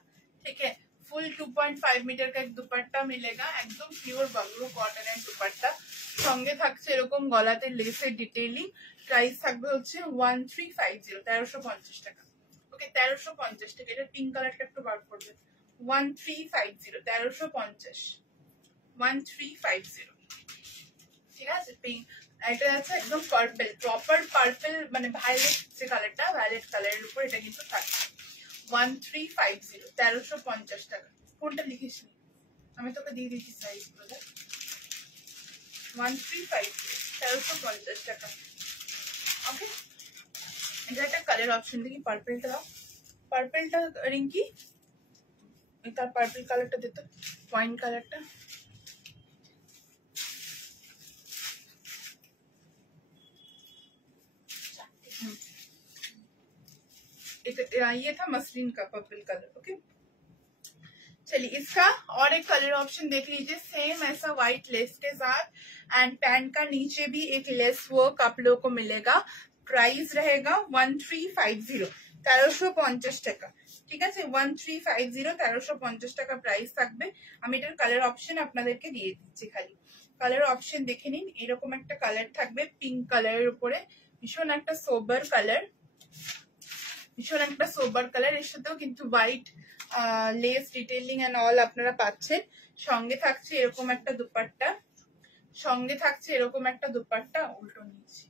ठीक है। फुल 2.5 मीटर का एक दुपट्टा मिलेगा, एकदम प्योर बागरू कॉटन एंड दुपट्टा। সঙ্গে থাকছে এরকম গলাতে লেসের ডিটেইলিং। প্রাইস থাকবে হচ্ছে 1350, 1350 টাকা। ওকে, 1350 টাকা। এটা পিঙ্ক কালারটা একটু বার করবে। 1350, 1350, 1350, ঠিক আছে। পিঙ্ক এটা আছে একদম পার্পল, প্রপার পার্পল, মানে ভায়োলেট যে কালারটা, ভায়োলেট কালারের উপর এটা কিন্তু থাকে। 1350, 1350 টাকা। কোনটা লিখিস নি? আমি তোকে দিয়ে দিচ্ছি সাইজ গুলো। 1350, 1350 টাকা। ওকে, এটা একটা কালার অপশন। দেখি পার্পলটা দাও, পার্পলটা রিঙ্কি, তার পার্পল কালারটা দিত, ওয়াইন কালারটা। ये था मसलिन का पर्पल कलर। ओके, चलिए इसका और एक कलर ऑप्शन देख लीजिए, सेम ऐसा व्हाइट लेस के साथ एंड पैंट का नीचे भी एक लेस वर्क आप लोगों को मिलेगा। प्राइस रहेगा 1350, 1350 টাকা, ঠিক আছে। 1350, 1350 টাকা প্রাইস থাকবে। আমি এটার কালার অপশন আপনাদেরকে দিয়ে দিচ্ছি, খালি কালার অপশন দেখে নিন। এরকম একটা কালার থাকবে পিঙ্ক কালারের উপরে, ভীষণ একটা সোবার কালার, ভীষণ একটা সোবার কালার। এর সাথেও কিন্তু white lace detailing and all আপনারা পাচ্ছেন। সঙ্গে থাকছে এরকম একটা দুপাট্টা, সঙ্গে থাকছে এরকম একটা দুপাট্টা। উল্টো নিয়েছি,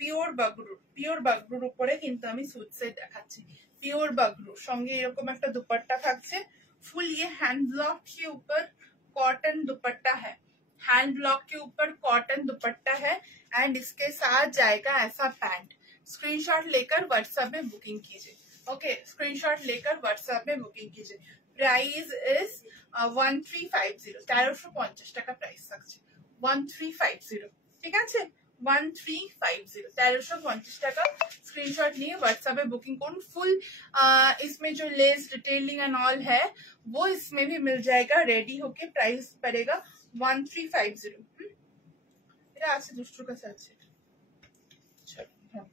পিওর বাগরু, পিওর বাগরুর উপরে কিন্তু আমি सूट सेट দেখাচ্ছি। পিওর বাগরু, সঙ্গে এরকম একটা দুপাট্টা থাকছে। फुल ये हैंड ब्लॉक के ऊपर कॉटन दुपट्टा है, हैंड ब्लॉक के ऊपर कॉटन दुपट्टा है एंड इसके साथ जाएगा ऐसा पैंट। स्क्रीनशॉट लेकर व्हाट्सएप में बुकिंग कीजिए। ओके, स्क्रीनशॉट लेकर व्हाट्सएप में बुकिंग कीजिए। प्राइस इज 1350, 1350 টাকা প্রাইস থাকছে। 1350, ঠিক আছে। 1350, 1350 টাকা। स्क्रीनशॉट लिए व्हाट्सएप पे बुकिंग कौन फुल इसमें जो लेस डिटेलिंग एंड ऑल है वो इसमें भी मिल जाएगा रेडी होके। प्राइस पड़ेगा 1350। এটা আছে দুষ্টুর কাছে আছে। চলো, হ্যাঁ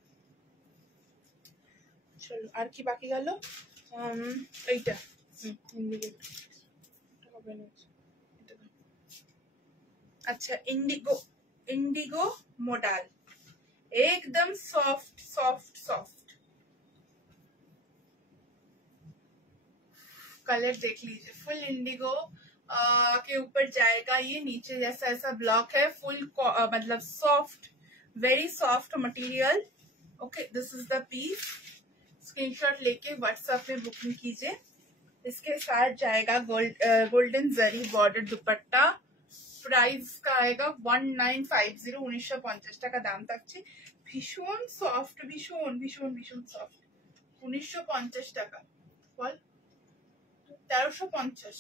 চলো, আর কি বাকি গেল? এইটা अच्छा, इंडिगो, इंडिगो मोडाल, एकदम सॉफ्ट सॉफ्ट सॉफ्ट कलर देख लीजिए। फुल इंडिगो के ऊपर जाएगा ये, नीचे जैसा ऐसा ब्लॉक है। फुल मतलब soft, very soft material. Okay, this is the piece. Screenshot लेके व्हाट्सएप पे बुकिंग कीजिए। इसके साथ जाएगा golden zari border dupatta. Price का आएगा 1950, 1950 টাকা দাম থাকছে। ভীষণ সফট, ভীষণ ভীষণ ভীষণ সফট। 1950 টাকা, বল 1350।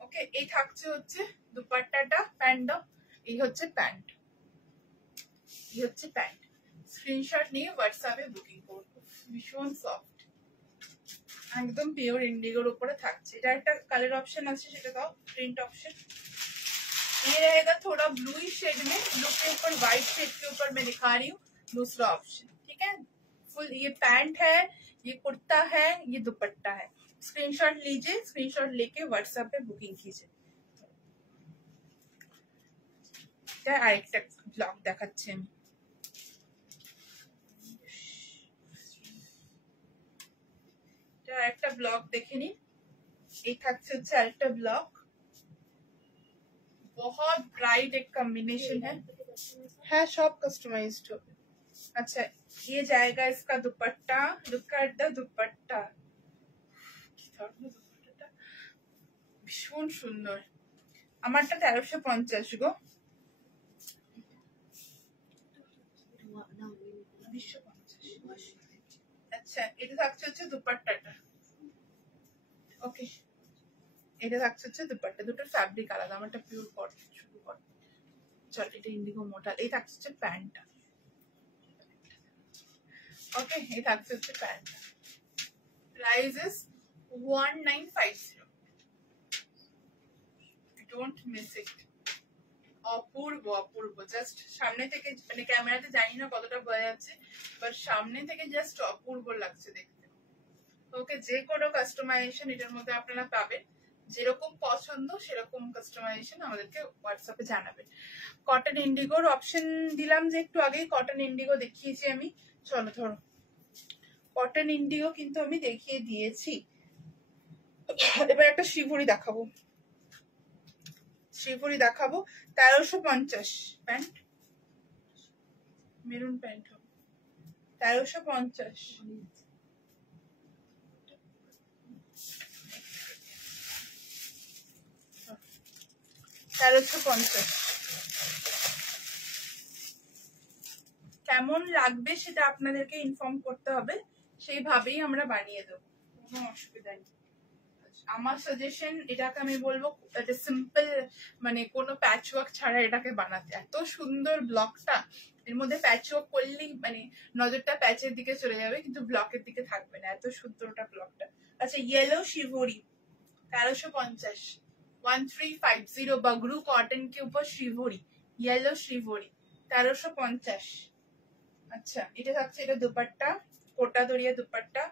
ওকে, এই থাকছে হচ্ছে দুপাট্টাটা, প্যান্ট দাও। এই হচ্ছে প্যান্ট, এই হচ্ছে প্যান্ট। স্ক্রিনশট নিয়ে হোয়াটসঅ্যাপে বুকিং করবো। ভীষণ সফট, একদম পিওর ইন্ডিগোর উপরে থাকছে। এটা একটা কালার অপশন আছে, সেটা দাও, প্রিন্ট অপশন। ये रहेगा थोड़ा ब्लू शेड में, ब्लू के ऊपर व्हाइट शेड के ऊपर मैं दिखा रही हूँ दूसरा ऑप्शन। ठीक है, फुल ये पैंट है, ये कुर्ता है, ये दुपट्टा है। स्क्रीनशॉट लीजिए, स्क्रीनशॉट लेके व्हाट्सएप पे बुकिंग कीजिए। আরেকটা ব্লগ দেখাচ্ছি আমি। একটা ব্লগ দেখে নিন, এই থাকছে হচ্ছে আরেকটা ব্লগ। बहुत ब्राइट एक कॉम्बिनेशन है सब कस्टमाइज्ड हो। अच्छा ये जाएगा इसका दुपट्टा, लुक एट द दुपट्टा, ভীষণ সুন্দর। আমারটা 1350 গো। আচ্ছা এটা থাকছে হচ্ছে দুপাট্টাটা। ওকে এটা থাকছে হচ্ছে দুপাট্টা, দুটো ফ্যাব্রিক আলাদা, আমারটা পিওর কটন। শুরু কর, চল এটা ইন্ডিগো মোটা। এই থাকছে হচ্ছে প্যান্টটা। ওকে এই থাকছে হচ্ছে প্যান্টটা। Price is 1950। Don't miss it. Apurba Apurba, just সামনে থেকে মানে ক্যামেরাতে জানি না কতটা বোঝা যাচ্ছে, বাট সামনে থেকে জাস্ট অপূর্ব লাগছে দেখতে। ওকে যে কোনো কাস্টমাইজেশন এটার মধ্যে আপনারা পাবেন, যেরকম পছন্দ সেরকম কাস্টমাইজেশন আমাদেরকে হোয়াটসঅ্যাপে জানাবেন। কটন ইন্ডিগোর অপশন দিলাম যে একটু আগেই কটন ইন্ডিগো দেখিয়েছি আমি। চলো ধরো কটন ইন্ডিগো কিন্তু আমি দেখিয়ে দিয়েছি। এবার একটা শিবুরি দেখাবো, শিবুরি দেখাবো। 1350 প্যান্ট, মেরুন প্যান্ট হবে 1350। 1350 কেমন লাগবে সেটা আপনাদেরকে ইনফর্ম করতে হবে, সেইভাবেই আমরা বানিয়ে দেবো, কোনো অসুবিধা নেই। আমার সাজেশন এটাকে আমি বলবো এটা সিম্পল, মানে কোনো প্যাচ ওয়ার্ক ছাড়া এটাকে বানাতে। এত সুন্দর ব্লকটা, এর মধ্যে প্যাচ ওয়ার্ক করলেই মানে নজরটা প্যাচের দিকে চলে যাবে কিন্তু ব্লকের দিকে থাকবে না, এত সুন্দর ওটা ব্লকটা। আচ্ছা ইয়েলো शिवोरी 1350, 1350 बगरू कॉटन के ऊपर शिवोरी, येलो शिवोरी 1350। अच्छा এটা থাকছে, এটা দুপাট্টা, কোটা দড়িয়া দুপাট্টা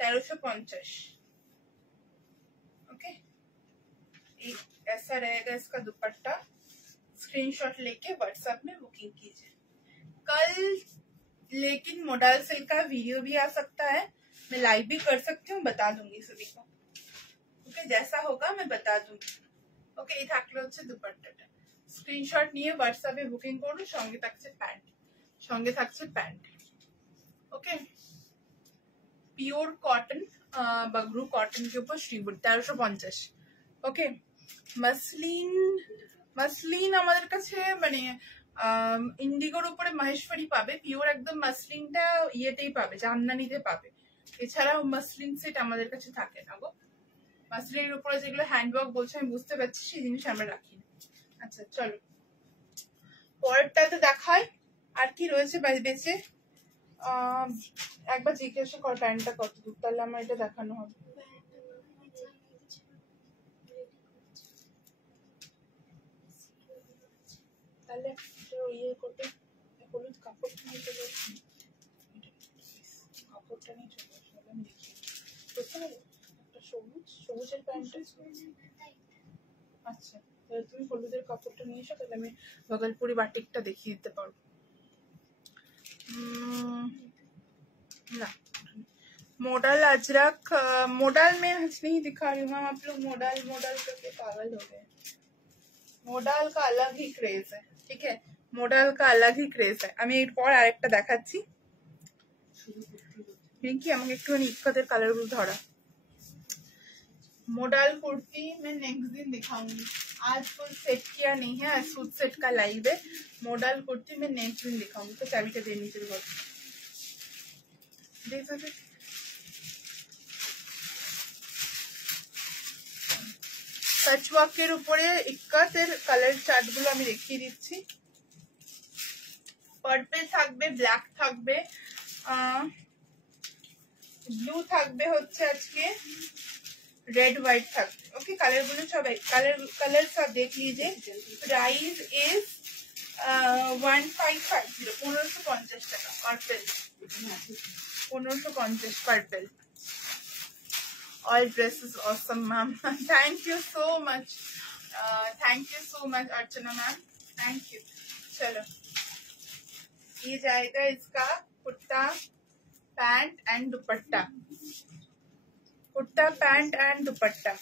1350। ओके ऐसा रहेगा इसका दुपट्टा। स्क्रीनशॉट लेके व्हाट्सएप में बुकिंग कीजिए। कल लेकिन मोडाल सिल्क का वीडियो भी आ सकता है, मैं लाइव भी कर सकती हूँ, बता दूंगी सभी को। ओके जैसा होगा मैं बता दूंगी। ओके ये থাকলো হচ্ছে দুপাট্টাটা। স্ক্রিনশট নিয়ে হোয়াটসঅ্যাপে বুকিং করুন, সঙ্গে থাকছে প্যান্ট, সঙ্গে থাকছে pant. Okay pure cotton Bagru cotton के ऊपर श्रीवुड 1350। ओके मसलिन, मसलिन আমাদের কাছে মানে ইন্ডিগোর উপরে মহেশ্বরী পাবে, পিওর একদম মসলিনটা ইয়েতেই পাবে, জামদানিতে পাবে। এছাড়াও মসলিন সেট আমাদের কাছে থাকে না গো। মসলিনের উপরে যেগুলো হ্যান্ডওয়ার্ক বলছে আমি বুঝতে পারছি, সেই জিনিস আমরা রাখি না। আচ্ছা চলো পরেরটাতে দেখাই আর কি রয়েছে বেঁচে। একবার জিজ্ঞাসা কর প্যান্টটা কত দূর, তাহলে আমার এটা দেখানো হবে। তাহলে ইয়ে করতে হলুদ কাপড়টা নিয়ে চলে আসি, কাপড়টা নিয়ে চলে আসি আমি দেখি বুঝতে পারো। একটা সবুজ, সবুজের প্যান্টটা। আচ্ছা তাহলে তুমি হলুদের কাপড়টা নিয়ে এসো, তাহলে আমি বগলপুরি বাটিকটা দেখিয়ে দিতে পারবো। ना मॉडल अजरक, मॉडल में नहीं दिखा रही हूँ, आप लोग मॉडल मॉडल करके पागल हो गए। मॉडल का अलग ही क्रेज है, ठीक है, मॉडल का अलग ही क्रेज है। আমি এরপর আরেকটা দেখাচ্ছি। পিঙ্কি আমাকে একটুখানি ইক্কাতের কালারগুলো ধরা। मॉडल कुर्ती मैं नेक्स्ट दिन दिखाऊंगी, आज फुल सेट किया नहीं है, आज सूट सेट का लाइव है। मॉडल कुर्ती मैं नेक्स्ट दिन दिखाऊंगी। तो चाबीटा দিয়ে নিচে বল দেখো। প্যাচওয়ার্কের উপরে ইক্কাতের কালার চার্টগুলো আমি দেখিয়ে দিচ্ছি। পার্পল থাকবে, ব্ল্যাক থাকবে, ব্লু থাকবে হচ্ছে আজকে रेड व्हाइट থাকবে। ওকে, কালার গুলো সবাই কালার সব দেখ लीजिए। प्राइस इज 1550, 1550 টাকা। Purple 1550 purple. All dresses awesome, ma'am. Thank you so much. Thank you so much, Archana ma'am. Thank you. चलो, ये जाएगा इसका kurta pant and dupatta. Kurta pant and दुपट्टा।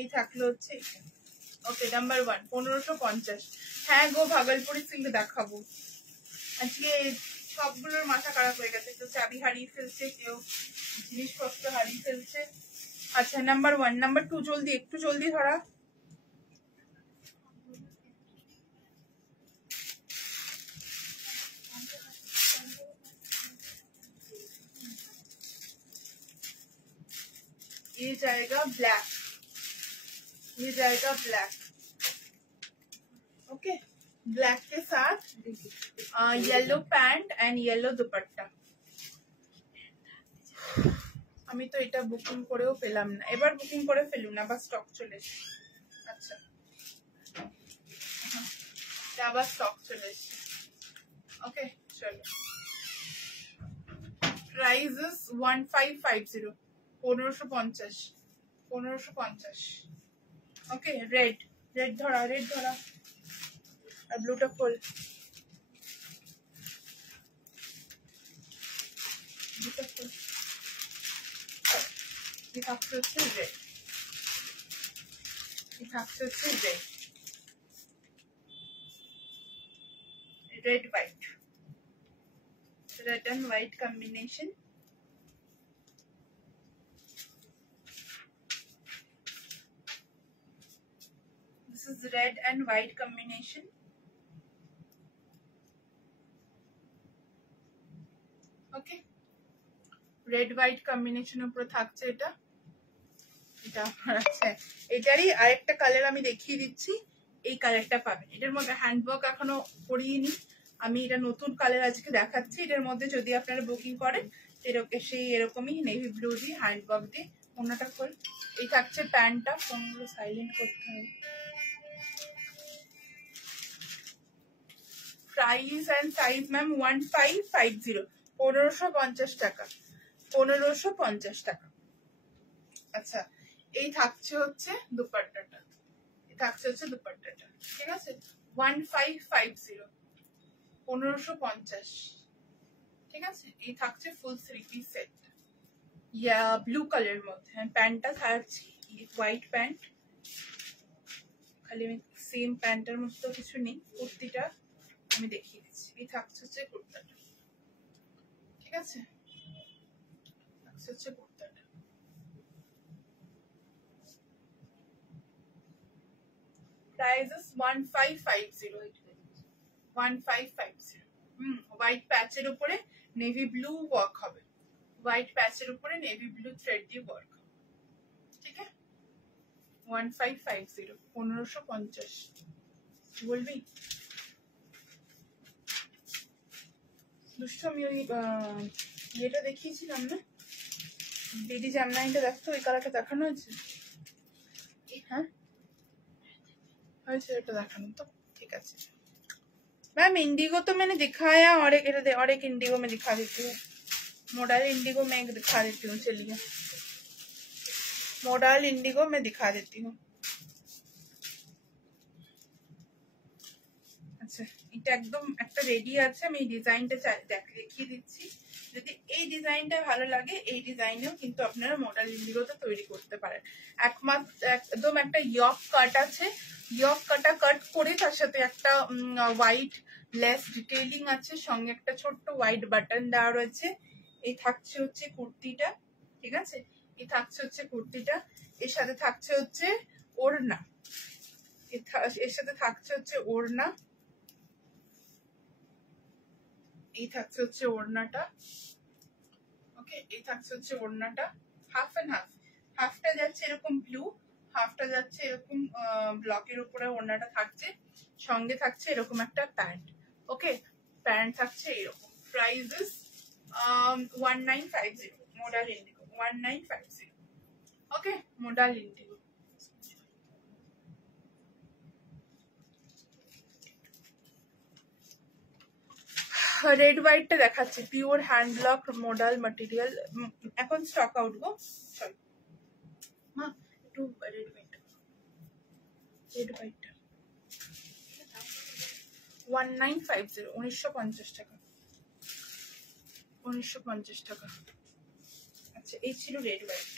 এই থাকলো হচ্ছে ওকে নাম্বার 1 1550। হ্যাঁ গো, ভাগলপুরি সিল্ক দেখাবো আজকে। সবগুলোর মাথা খারাপ হয়ে গেছে, কেউ চাবি হারিয়ে ফেলছে, কেউ জিনিসপত্র হারিয়ে ফেলছে। আচ্ছা নাম্বার 1, নাম্বার 2 জলদি, একটু জলদি ধরা। ये जाएगा ब्लैक, ये जाएगा ब्लैक। ओके, ब्लैक के साथ येलो पैंट एंड येलो दुपट्टा। আমি তো এটা বুকিং করেও পেলাম না, এবার বুকিং করে ফেলুন না, আবার স্টক চলে এসেছে। আচ্ছা, আবার স্টক চলে এসেছে। ওকে চলো, price is 1550, 1550, 1550। Okay, red red ধরা, রেড ধরা, আর ব্লুটা খোল, ব্লুটা খোল। ये থাকছে হচ্ছে রেড, ये থাকছে হচ্ছে red, red white, red and white combination. This is red and white combination. Okay, red white combination উপরে থাকছে এটা। এটা আছে, এটারই আরেকটা কালার আমি দেখিয়ে দিচ্ছি, এই কালারটা পাবেন। এটার মধ্যে হ্যান্ডওয়ার্ক এখনো করিনি আমি, এটা নতুন কালার আজকে দেখাচ্ছি। এটার মধ্যে যদি আপনারা বুকিং করেন সেই এরকমই নেভি ব্লু দিয়ে হ্যান্ডওয়ার্ক দিয়ে। অন্যটা খোল। এই থাকছে প্যান্টটা, ফোনগুলো সাইলেন্ট করতে হবে। প্রাইস এন্ড সাইজ ম্যাম 1550, 1550 টাকা, 1550 টাকা। আচ্ছা, এই থাকছে হচ্ছে দুপাট্টাটা, এই থাকছে হচ্ছে দুপাট্টাটা, ঠিক আছে। 1550, 1550, ঠিক আছে। এই থাকছে ফুল 3 পিস সেট, ইয়া ব্লু কালারের মধ্যে। প্যান্টটা থাকছে হোয়াইট প্যান্ট, খালি সেম প্যান্টের মধ্যে তো কিছু নেই। কুর্তিটা আমি দেখিয়ে দিচ্ছি, এই থাকছে হচ্ছে কুর্তাটা, ঠিক আছে। থাকছে হচ্ছে কুর্তাটা। Price is 1550, 1550। হোয়াইট প্যাচের উপরে নেভি ব্লু ওয়ার্ক হবে, হোয়াইট প্যাচের উপরে নেভি ব্লু থ্রেড দিয়ে ওয়ার্ক হবে, ঠিক আছে। 1550, 1550 বলবি। দুষ্টমি ওই ইয়েটা দেখিয়েছিলাম না, দিদি জামনাইটা দেখতো, ওই কালারটা দেখানো হয়েছে। হ্যাঁ হয়েছে, এটা দেখানো তো, ঠিক আছে। मैम इंडिगो तो मैंने दिखाया, और एक इंडिगो में दिखा देती हूँ। मॉडल इंडिगो में एक दिखा देती हूँ, चलिए मॉडल इंडिगो में दिखा देती हूँ। আচ্ছা, এটা একদম একটা রেডি আছে, আমি এই ডিজাইনটা দেখিয়ে দিচ্ছি। যদি এই ডিজাইনটা ভালো লাগে, এই ডিজাইনেও কিন্তু আপনারা মডেল ইন্ডিগোতে তৈরি করতে পারেন। একদম একটা ইয়ক কাট আছে, ইয়ক কাটা কাট করে তার সাথে একটা হোয়াইট লেস ডিটেইলিং আছে, সঙ্গে একটা ছোট্ট হোয়াইট বাটন দেওয়া রয়েছে। এই থাকছে হচ্ছে কুর্তিটা, ঠিক আছে। এই থাকছে হচ্ছে কুর্তিটা, এর সাথে থাকছে হচ্ছে ওড়না, এর সাথে থাকছে হচ্ছে ওড়না। এই থাকছে হচ্ছে ওড়নাটা, ওকে। এই থাকছে হচ্ছে ওড়নাটা, হাফ এন্ড হাফ। হাফটা যাচ্ছে এরকম ব্লু, হাফটা যাচ্ছে এরকম ব্লকের উপরে ওড়নাটা থাকছে, সঙ্গে থাকছে এরকম একটা প্যান্ট। ওকে, প্যান্ট থাকছে এরকম, price is 1950, modal indigo 1950। Okay, modal indigo. Red হোয়াইটটা দেখাচ্ছি, pure hand block modal material, এখন স্টক আউট গো, সরি মা একটু রেড হোয়াইটটা 1950, 1950 টাকা, 1950 টাকা। আচ্ছা, এই ছিল রেড হোয়াইট,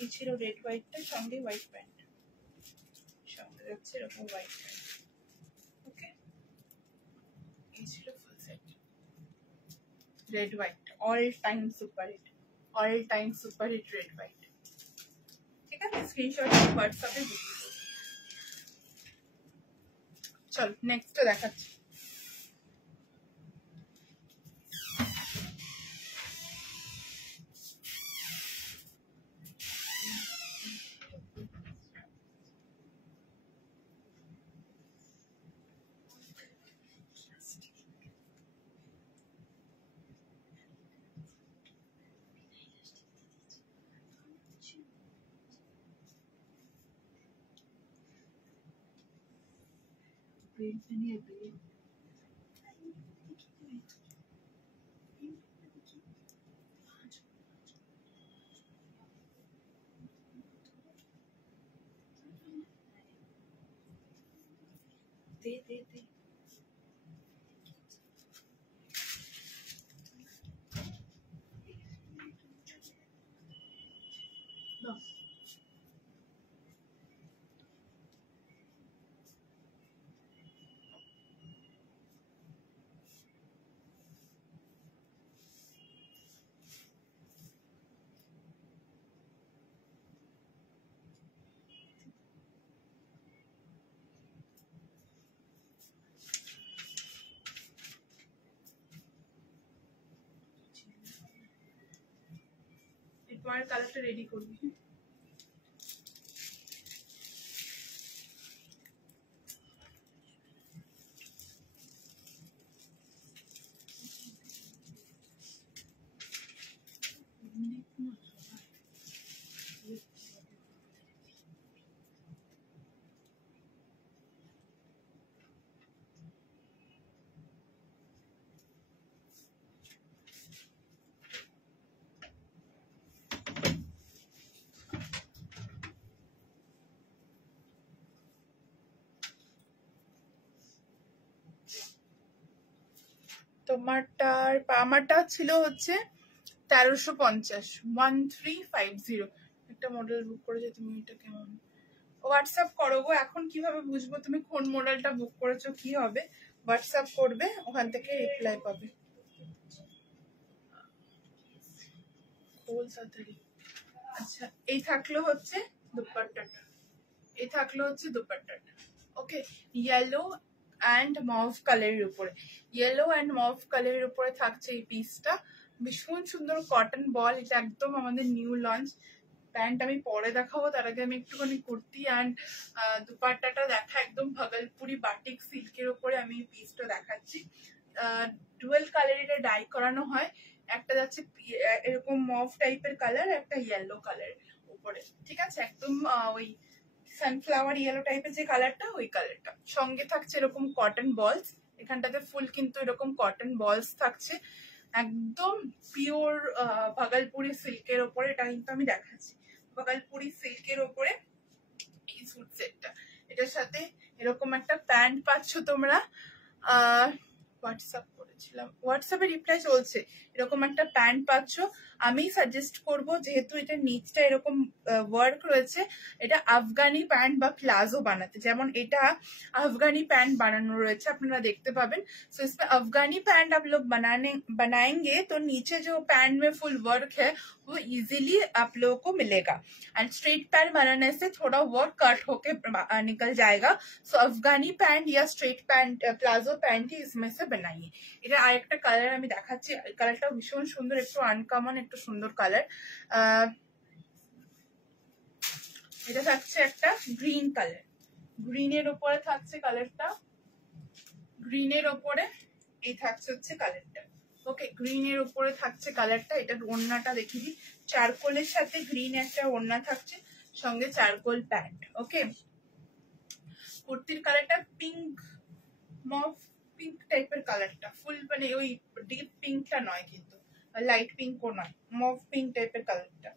এই ছিল রেড হোয়াইটটা, সঙ্গে হোয়াইট প্যান্ট, সঙ্গে যাচ্ছে এরকম হোয়াইট প্যান্ট। ওকে, এই ছিল full set red white, all time super hit, all time super hit red white. ঠিক আছে, স্ক্রিনশট হোয়াটসঅ্যাপে বুকিং করুন। চল নেক্সট দেখাচ্ছি। দে দে দে এরপর কালারটা রেডি করবি। তোমারটার আমারটা ছিল হচ্ছে 1350, 1350। একটা মডেল বুক করেছো তুমি, এটা কেমন? হোয়াটসঅ্যাপ করো গো, এখন কিভাবে বুঝবো তুমি কোন মডেলটা বুক করেছো? কি হবে, হোয়াটসঅ্যাপ করবে, ওখান থেকে রিপ্লাই পাবে। আচ্ছা, এই থাকলো হচ্ছে দুপাট্টাটা, এই থাকলো হচ্ছে দুপাট্টাটা। ওকে, ইয়েলো অ্যান্ড মভ কালারের উপরে, ইয়েলো অ্যান্ড মভ কালারের উপরে থাকছে এই পিসটা, ভীষণ সুন্দর কটন বল। এটা একদম আমাদের নিউ লঞ্চ। প্যান্ট আমি পরে দেখাবো, তার আগে আমি একটুখানি কুর্তি অ্যান্ড দুপাট্টাটা দেখা, একদম ভাগলপুরি বাটিক সিল্কের উপরে আমি পিসটা দেখাচ্ছি। ডুয়েল কালারের ডাই করানো হয়, একটা যাচ্ছে এরকম মভ টাইপের কালার, একটা ইয়েলো কালার উপরে। ঠিক আছে, একদম ওই সানফ্লাওয়ার ইয়েলো টাইপের যে কালারটা, ওই কালারটা। সঙ্গে থাকছে এরকম কটন বলস, এখানটাতে ফুল কিন্তু এরকম কটন বলস থাকছে, একদম পিওর ভাগলপুরি সিল্কের ওপরে। এটা কিন্তু আমি দেখাচ্ছি ভাগলপুরি সিল্কের ওপরে এই স্যুট সেটটা। এটার সাথে এরকম একটা প্যান্ট পাচ্ছ তোমরা, হোয়াটসঅ্যাপ করেছিলাম, হোয়াটসঅ্যাপে রিপ্লাই চলছে। এরকম একটা প্যান্ট পাচ্ছ। আমি সাজেস্ট করব, যেহেতু এটা নিচটা এরকম ওয়ার্ক রয়েছে, এটা আফগানি প্যান্ট বা প্লাজো বানাতে। যেমন এটা আফগানি প্যান্ट बनाना রয়েছে, আপনারা দেখতে পাবেন। सो इसमें अफगानी पैंट आप लोग बनाएंगे तो नीचे जो पैंट में फुल वर्क है वो इजीली आप लोगों को मिलेगा। एंड स्ट्रेट पैंट बनाने से थोड़ा वर्क कट होके निकल जाएगा। सो अफगानी पैंट या स्ट्रेट पैंट प्लाजो पैंट ही इसमें से बनाइए। এটা আরেকটা কালার আমি দেখাচ্ছি, কালারটা ভীষণ সুন্দর, একটু আনকমন, একটু সুন্দর কালার। এটা থাকছে একটা গ্রিন কালার, গ্রিনের ওপরে থাকছে কালারটা, গ্রিনের ওপরে এই থাকছে হচ্ছে কালারটা। ওকে, গ্রিনের ওপরে থাকছে কালারটা। এটার ওড়নাটা দেখিয়ে দিই, চারকোলের সাথে গ্রিন একটা ওড়না থাকছে, সঙ্গে চারকোল প্যান্ট। ওকে, কুর্তির কালারটা পিঙ্ক, মফ পিঙ্ক টাইপের কালারটা, ফুল মানে ওই ডিপ পিঙ্কটা নয়, কিন্তু লাইট পিঙ্কও নয়, মফ পিঙ্ক টাইপের কালারটা।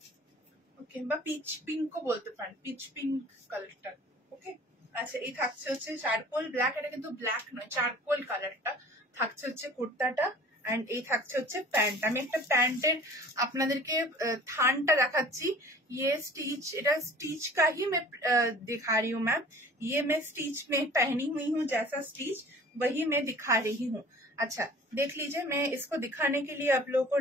ওকে, বা পিচ পিঙ্কও বলতে পারেন, পিচ পিঙ্ক কালারটা। ওকে, আচ্ছা এই থাকছে হচ্ছে চারকোল ব্ল্যাক, এটা কিন্তু ব্ল্যাক নয়, চারকোল কালারটা থাকছে হচ্ছে কুর্তাটা। এন্ড এই থাকছে হচ্ছে প্যান্ট। আমি একটা প্যান্টের আপনাদেরকে থানটা দেখাচ্ছি। ये स्टिच, এটা स्टिच का ही मैं दिखा रही हूँ मैम। ये मैं स्टिच में पहनी हुई हूँ, जैसा स्टिच वही मैं दिखा रही हूँ। अच्छा देख लीजिए, मैं इसको दिखाने के लिए आप लोगों को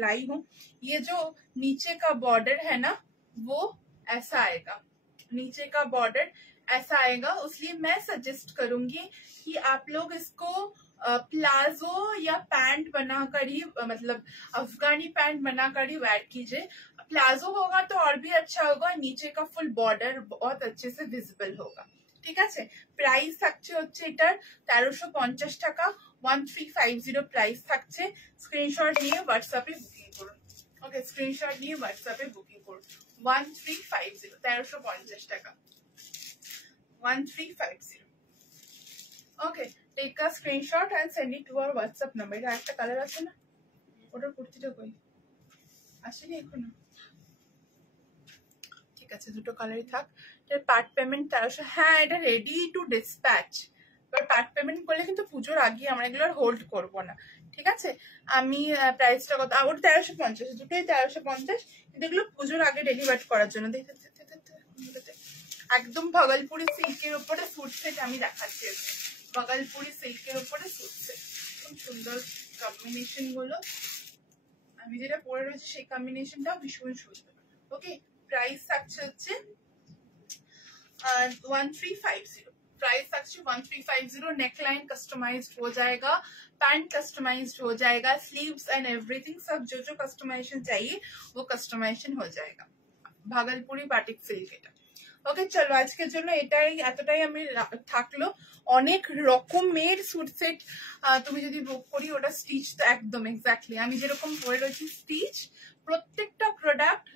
लाई हूँ। ये जो नीचे का बॉर्डर है ना, वो ऐसा आएगा, नीचे का बॉर्डर ऐसा आएगा। इसलिए मैं सजेस्ट करूंगी कि आप लोग इसको प्लाजो या पैंट बनाकर ही, मतलब अफगानी पैंट बनाकर ही वेयर कीजिए। प्लाजो होगा तो और भी अच्छा होगा, नीचे का फुल बॉर्डर बहुत अच्छे से विजिबल होगा। ঠিক আছে, প্রাইস থাকছে হচ্ছে এটার 1350 টাকা, 1350 প্রাইস থাকছে। স্ক্রিনশট নিয়ে হোয়াটসঅ্যাপে বুকিং করুন। ওকে, স্ক্রিনশট নিয়ে হোয়াটসঅ্যাপে বুকিং করুন। 1350, 1350 টাকা, 1350। Okay, take a screenshot and send it to our WhatsApp number. এটা একটা কালার আছে না, ওটার কুর্তিটা কই আসেনি এখনো? ঠিক আছে, দুটো কালারই থাক। এটার পার্ট পেমেন্ট 1300। হ্যাঁ, এটা রেডি টু ডিসপ্যাচ, এবার পার্ট পেমেন্ট করলে কিন্তু পুজোর আগে আমরা এগুলো হোল্ড করবো না। ঠিক আছে, আমি প্রাইসটা কত, ওটা 1350, দুটোই 1350, কিন্তু এগুলো পুজোর আগে ডেলিভার করার জন্য। দেখতে একদম ভাগলপুরি সিল্কের উপরে স্যুট সেট আমি দেখাচ্ছি। ভাগলপুরি সিল্কের উপরে স্যুট সেট, খুব সুন্দর কম্বিনেশন গুলো। আমি যেটা পরে রয়েছে সেই কম্বিনেশনটাও ভীষণ সুন্দর। ওকে, प्राइस থাকছে হচ্ছে 1350, प्राइस থাকছে 1350। नेकलाइन कस्टमाइज्ड हो जाएगा, पैंट कस्टमाइज्ड हो जाएगा, स्लीव्स एंड एवरीथिंग सब जो जो कस्टमाइजेशन चाहिए वो कस्टमाइजेशन हो जाएगा। भागलपुरी बाटिक सिल्क এটা। ওকে চলো, আজকের জন্য এতটাই আমি থাকলো। অনেক রকমের স্যুট সেট তুমি যদি বুক করি, ওটা স্টিচ তো একদম এক্স্যাক্টলি আমি যেরকম পরে রয়েছি স্টিচ। প্রত্যেকটা প্রোডাক্ট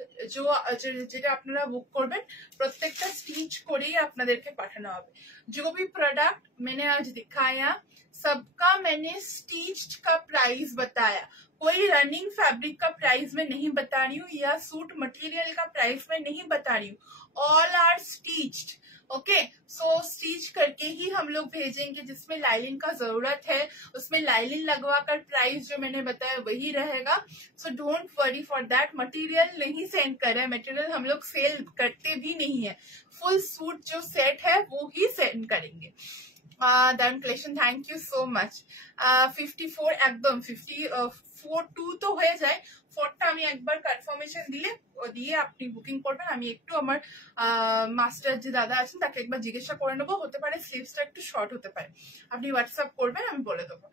যেটা আপনারা বুক করবেন, প্রত্যেকটা স্টিচ করেই আপনাদেরকে পাঠানো হবে। जो भी प्रोडक्ट मैंने आज दिखाया सबका मैंने स्टिच्ड का प्राइस बताया, कोई रनिंग फैब्रिक का प्राइस में नहीं बता रही हूँ या सूट मटेरियल का प्राइस में नहीं बता रही हूँ। All are stitched. Okay, so stitch करके ही हम लोग भेजेंगे। जिसमें लाइलिन का जरूरत है उसमें लाइलिन लगवा कर प्राइस जो मैंने बताया वही रहेगा। So don't worry for that. Material नहीं सेंड कर रहे हैं, मटेरियल हम लोग सेल करते भी नहीं है, फुल सूट जो सेट है वो ही सेंड करेंगे। दारुण collection, thank you so much. 54 একদম 54 তো হয়ে যায়, 4টা আমি একবার কনফার্মেশন দিয়ে আপনি বুকিং করবেন। আমি একটু আমার মাস্টার যে দাদা আছেন তাকে একবার জিজ্ঞাসা করে নেবো, হতে পারে স্লিভসটা একটু শর্ট হতে পারে। আপনি হোয়াটসঅ্যাপ করবেন, আমি বলে দেবো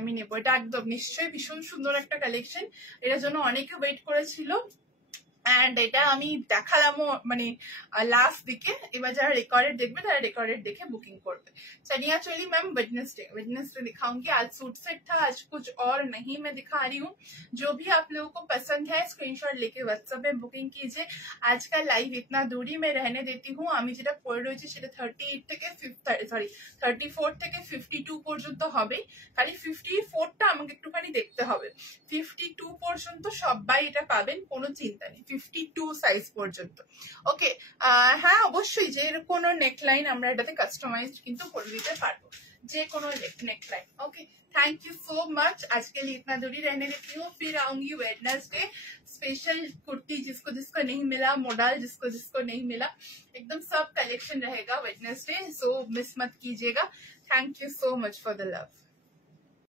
আমি নেবো। এটা একদম নিশ্চয়ই ভীষণ সুন্দর একটা কালেকশন, এটার জন্য অনেকে ওয়েট করেছিল। এন্ড এটা আমি দেখালামও মানে লাস্ট দিকে। এবার যারা রেকর্ডেড দেখবে তারা রেকর্डेड देखे बुकिंग करते। चलिए चलिए मैम वेडनेसडे दिखाऊंगी। आज सूट सेट था, आज कुछ और नहीं मैं दिखा रही हूँ। जो भी आप लोगों को पसंद है स्क्रीनशॉट लेके व्हाट्सएप में बुकिंग कीजिए। आज का लाइव इतना दूरी में रहने देती हूँ। আমি যেটা পরে রয়েছে সেটা 38 থেকে 34 থেকে 52 পর্যন্ত হবে। খালি 54টা আমাকে একটুখানি দেখতে হবে। 52 পর্যন্ত সবাই এটা পাবেন, কোনো চিন্তা নেই। 52 সাইজ পর্যন্ত। ওকে, হ্যাঁ অবশ্যই যে কোনো নেকলাইন আমরা এটাতে কাস্টমাইজড কিন্তু করে দিতে পারবো, যে কোনো neckline. Okay, thank you so much. आज के लिए इतना दूरी रहने देती हूँ, फिर आऊंगी वेडनेसडे। स्पेशल कुर्ती जिसको जिसको नहीं मिला, मॉडल जिसको जिसको नहीं मिला, एकदम सब कलेक्शन रहेगा वेडनेसडे। सो मिस मत कीजिएगा। Thank you so much for the love.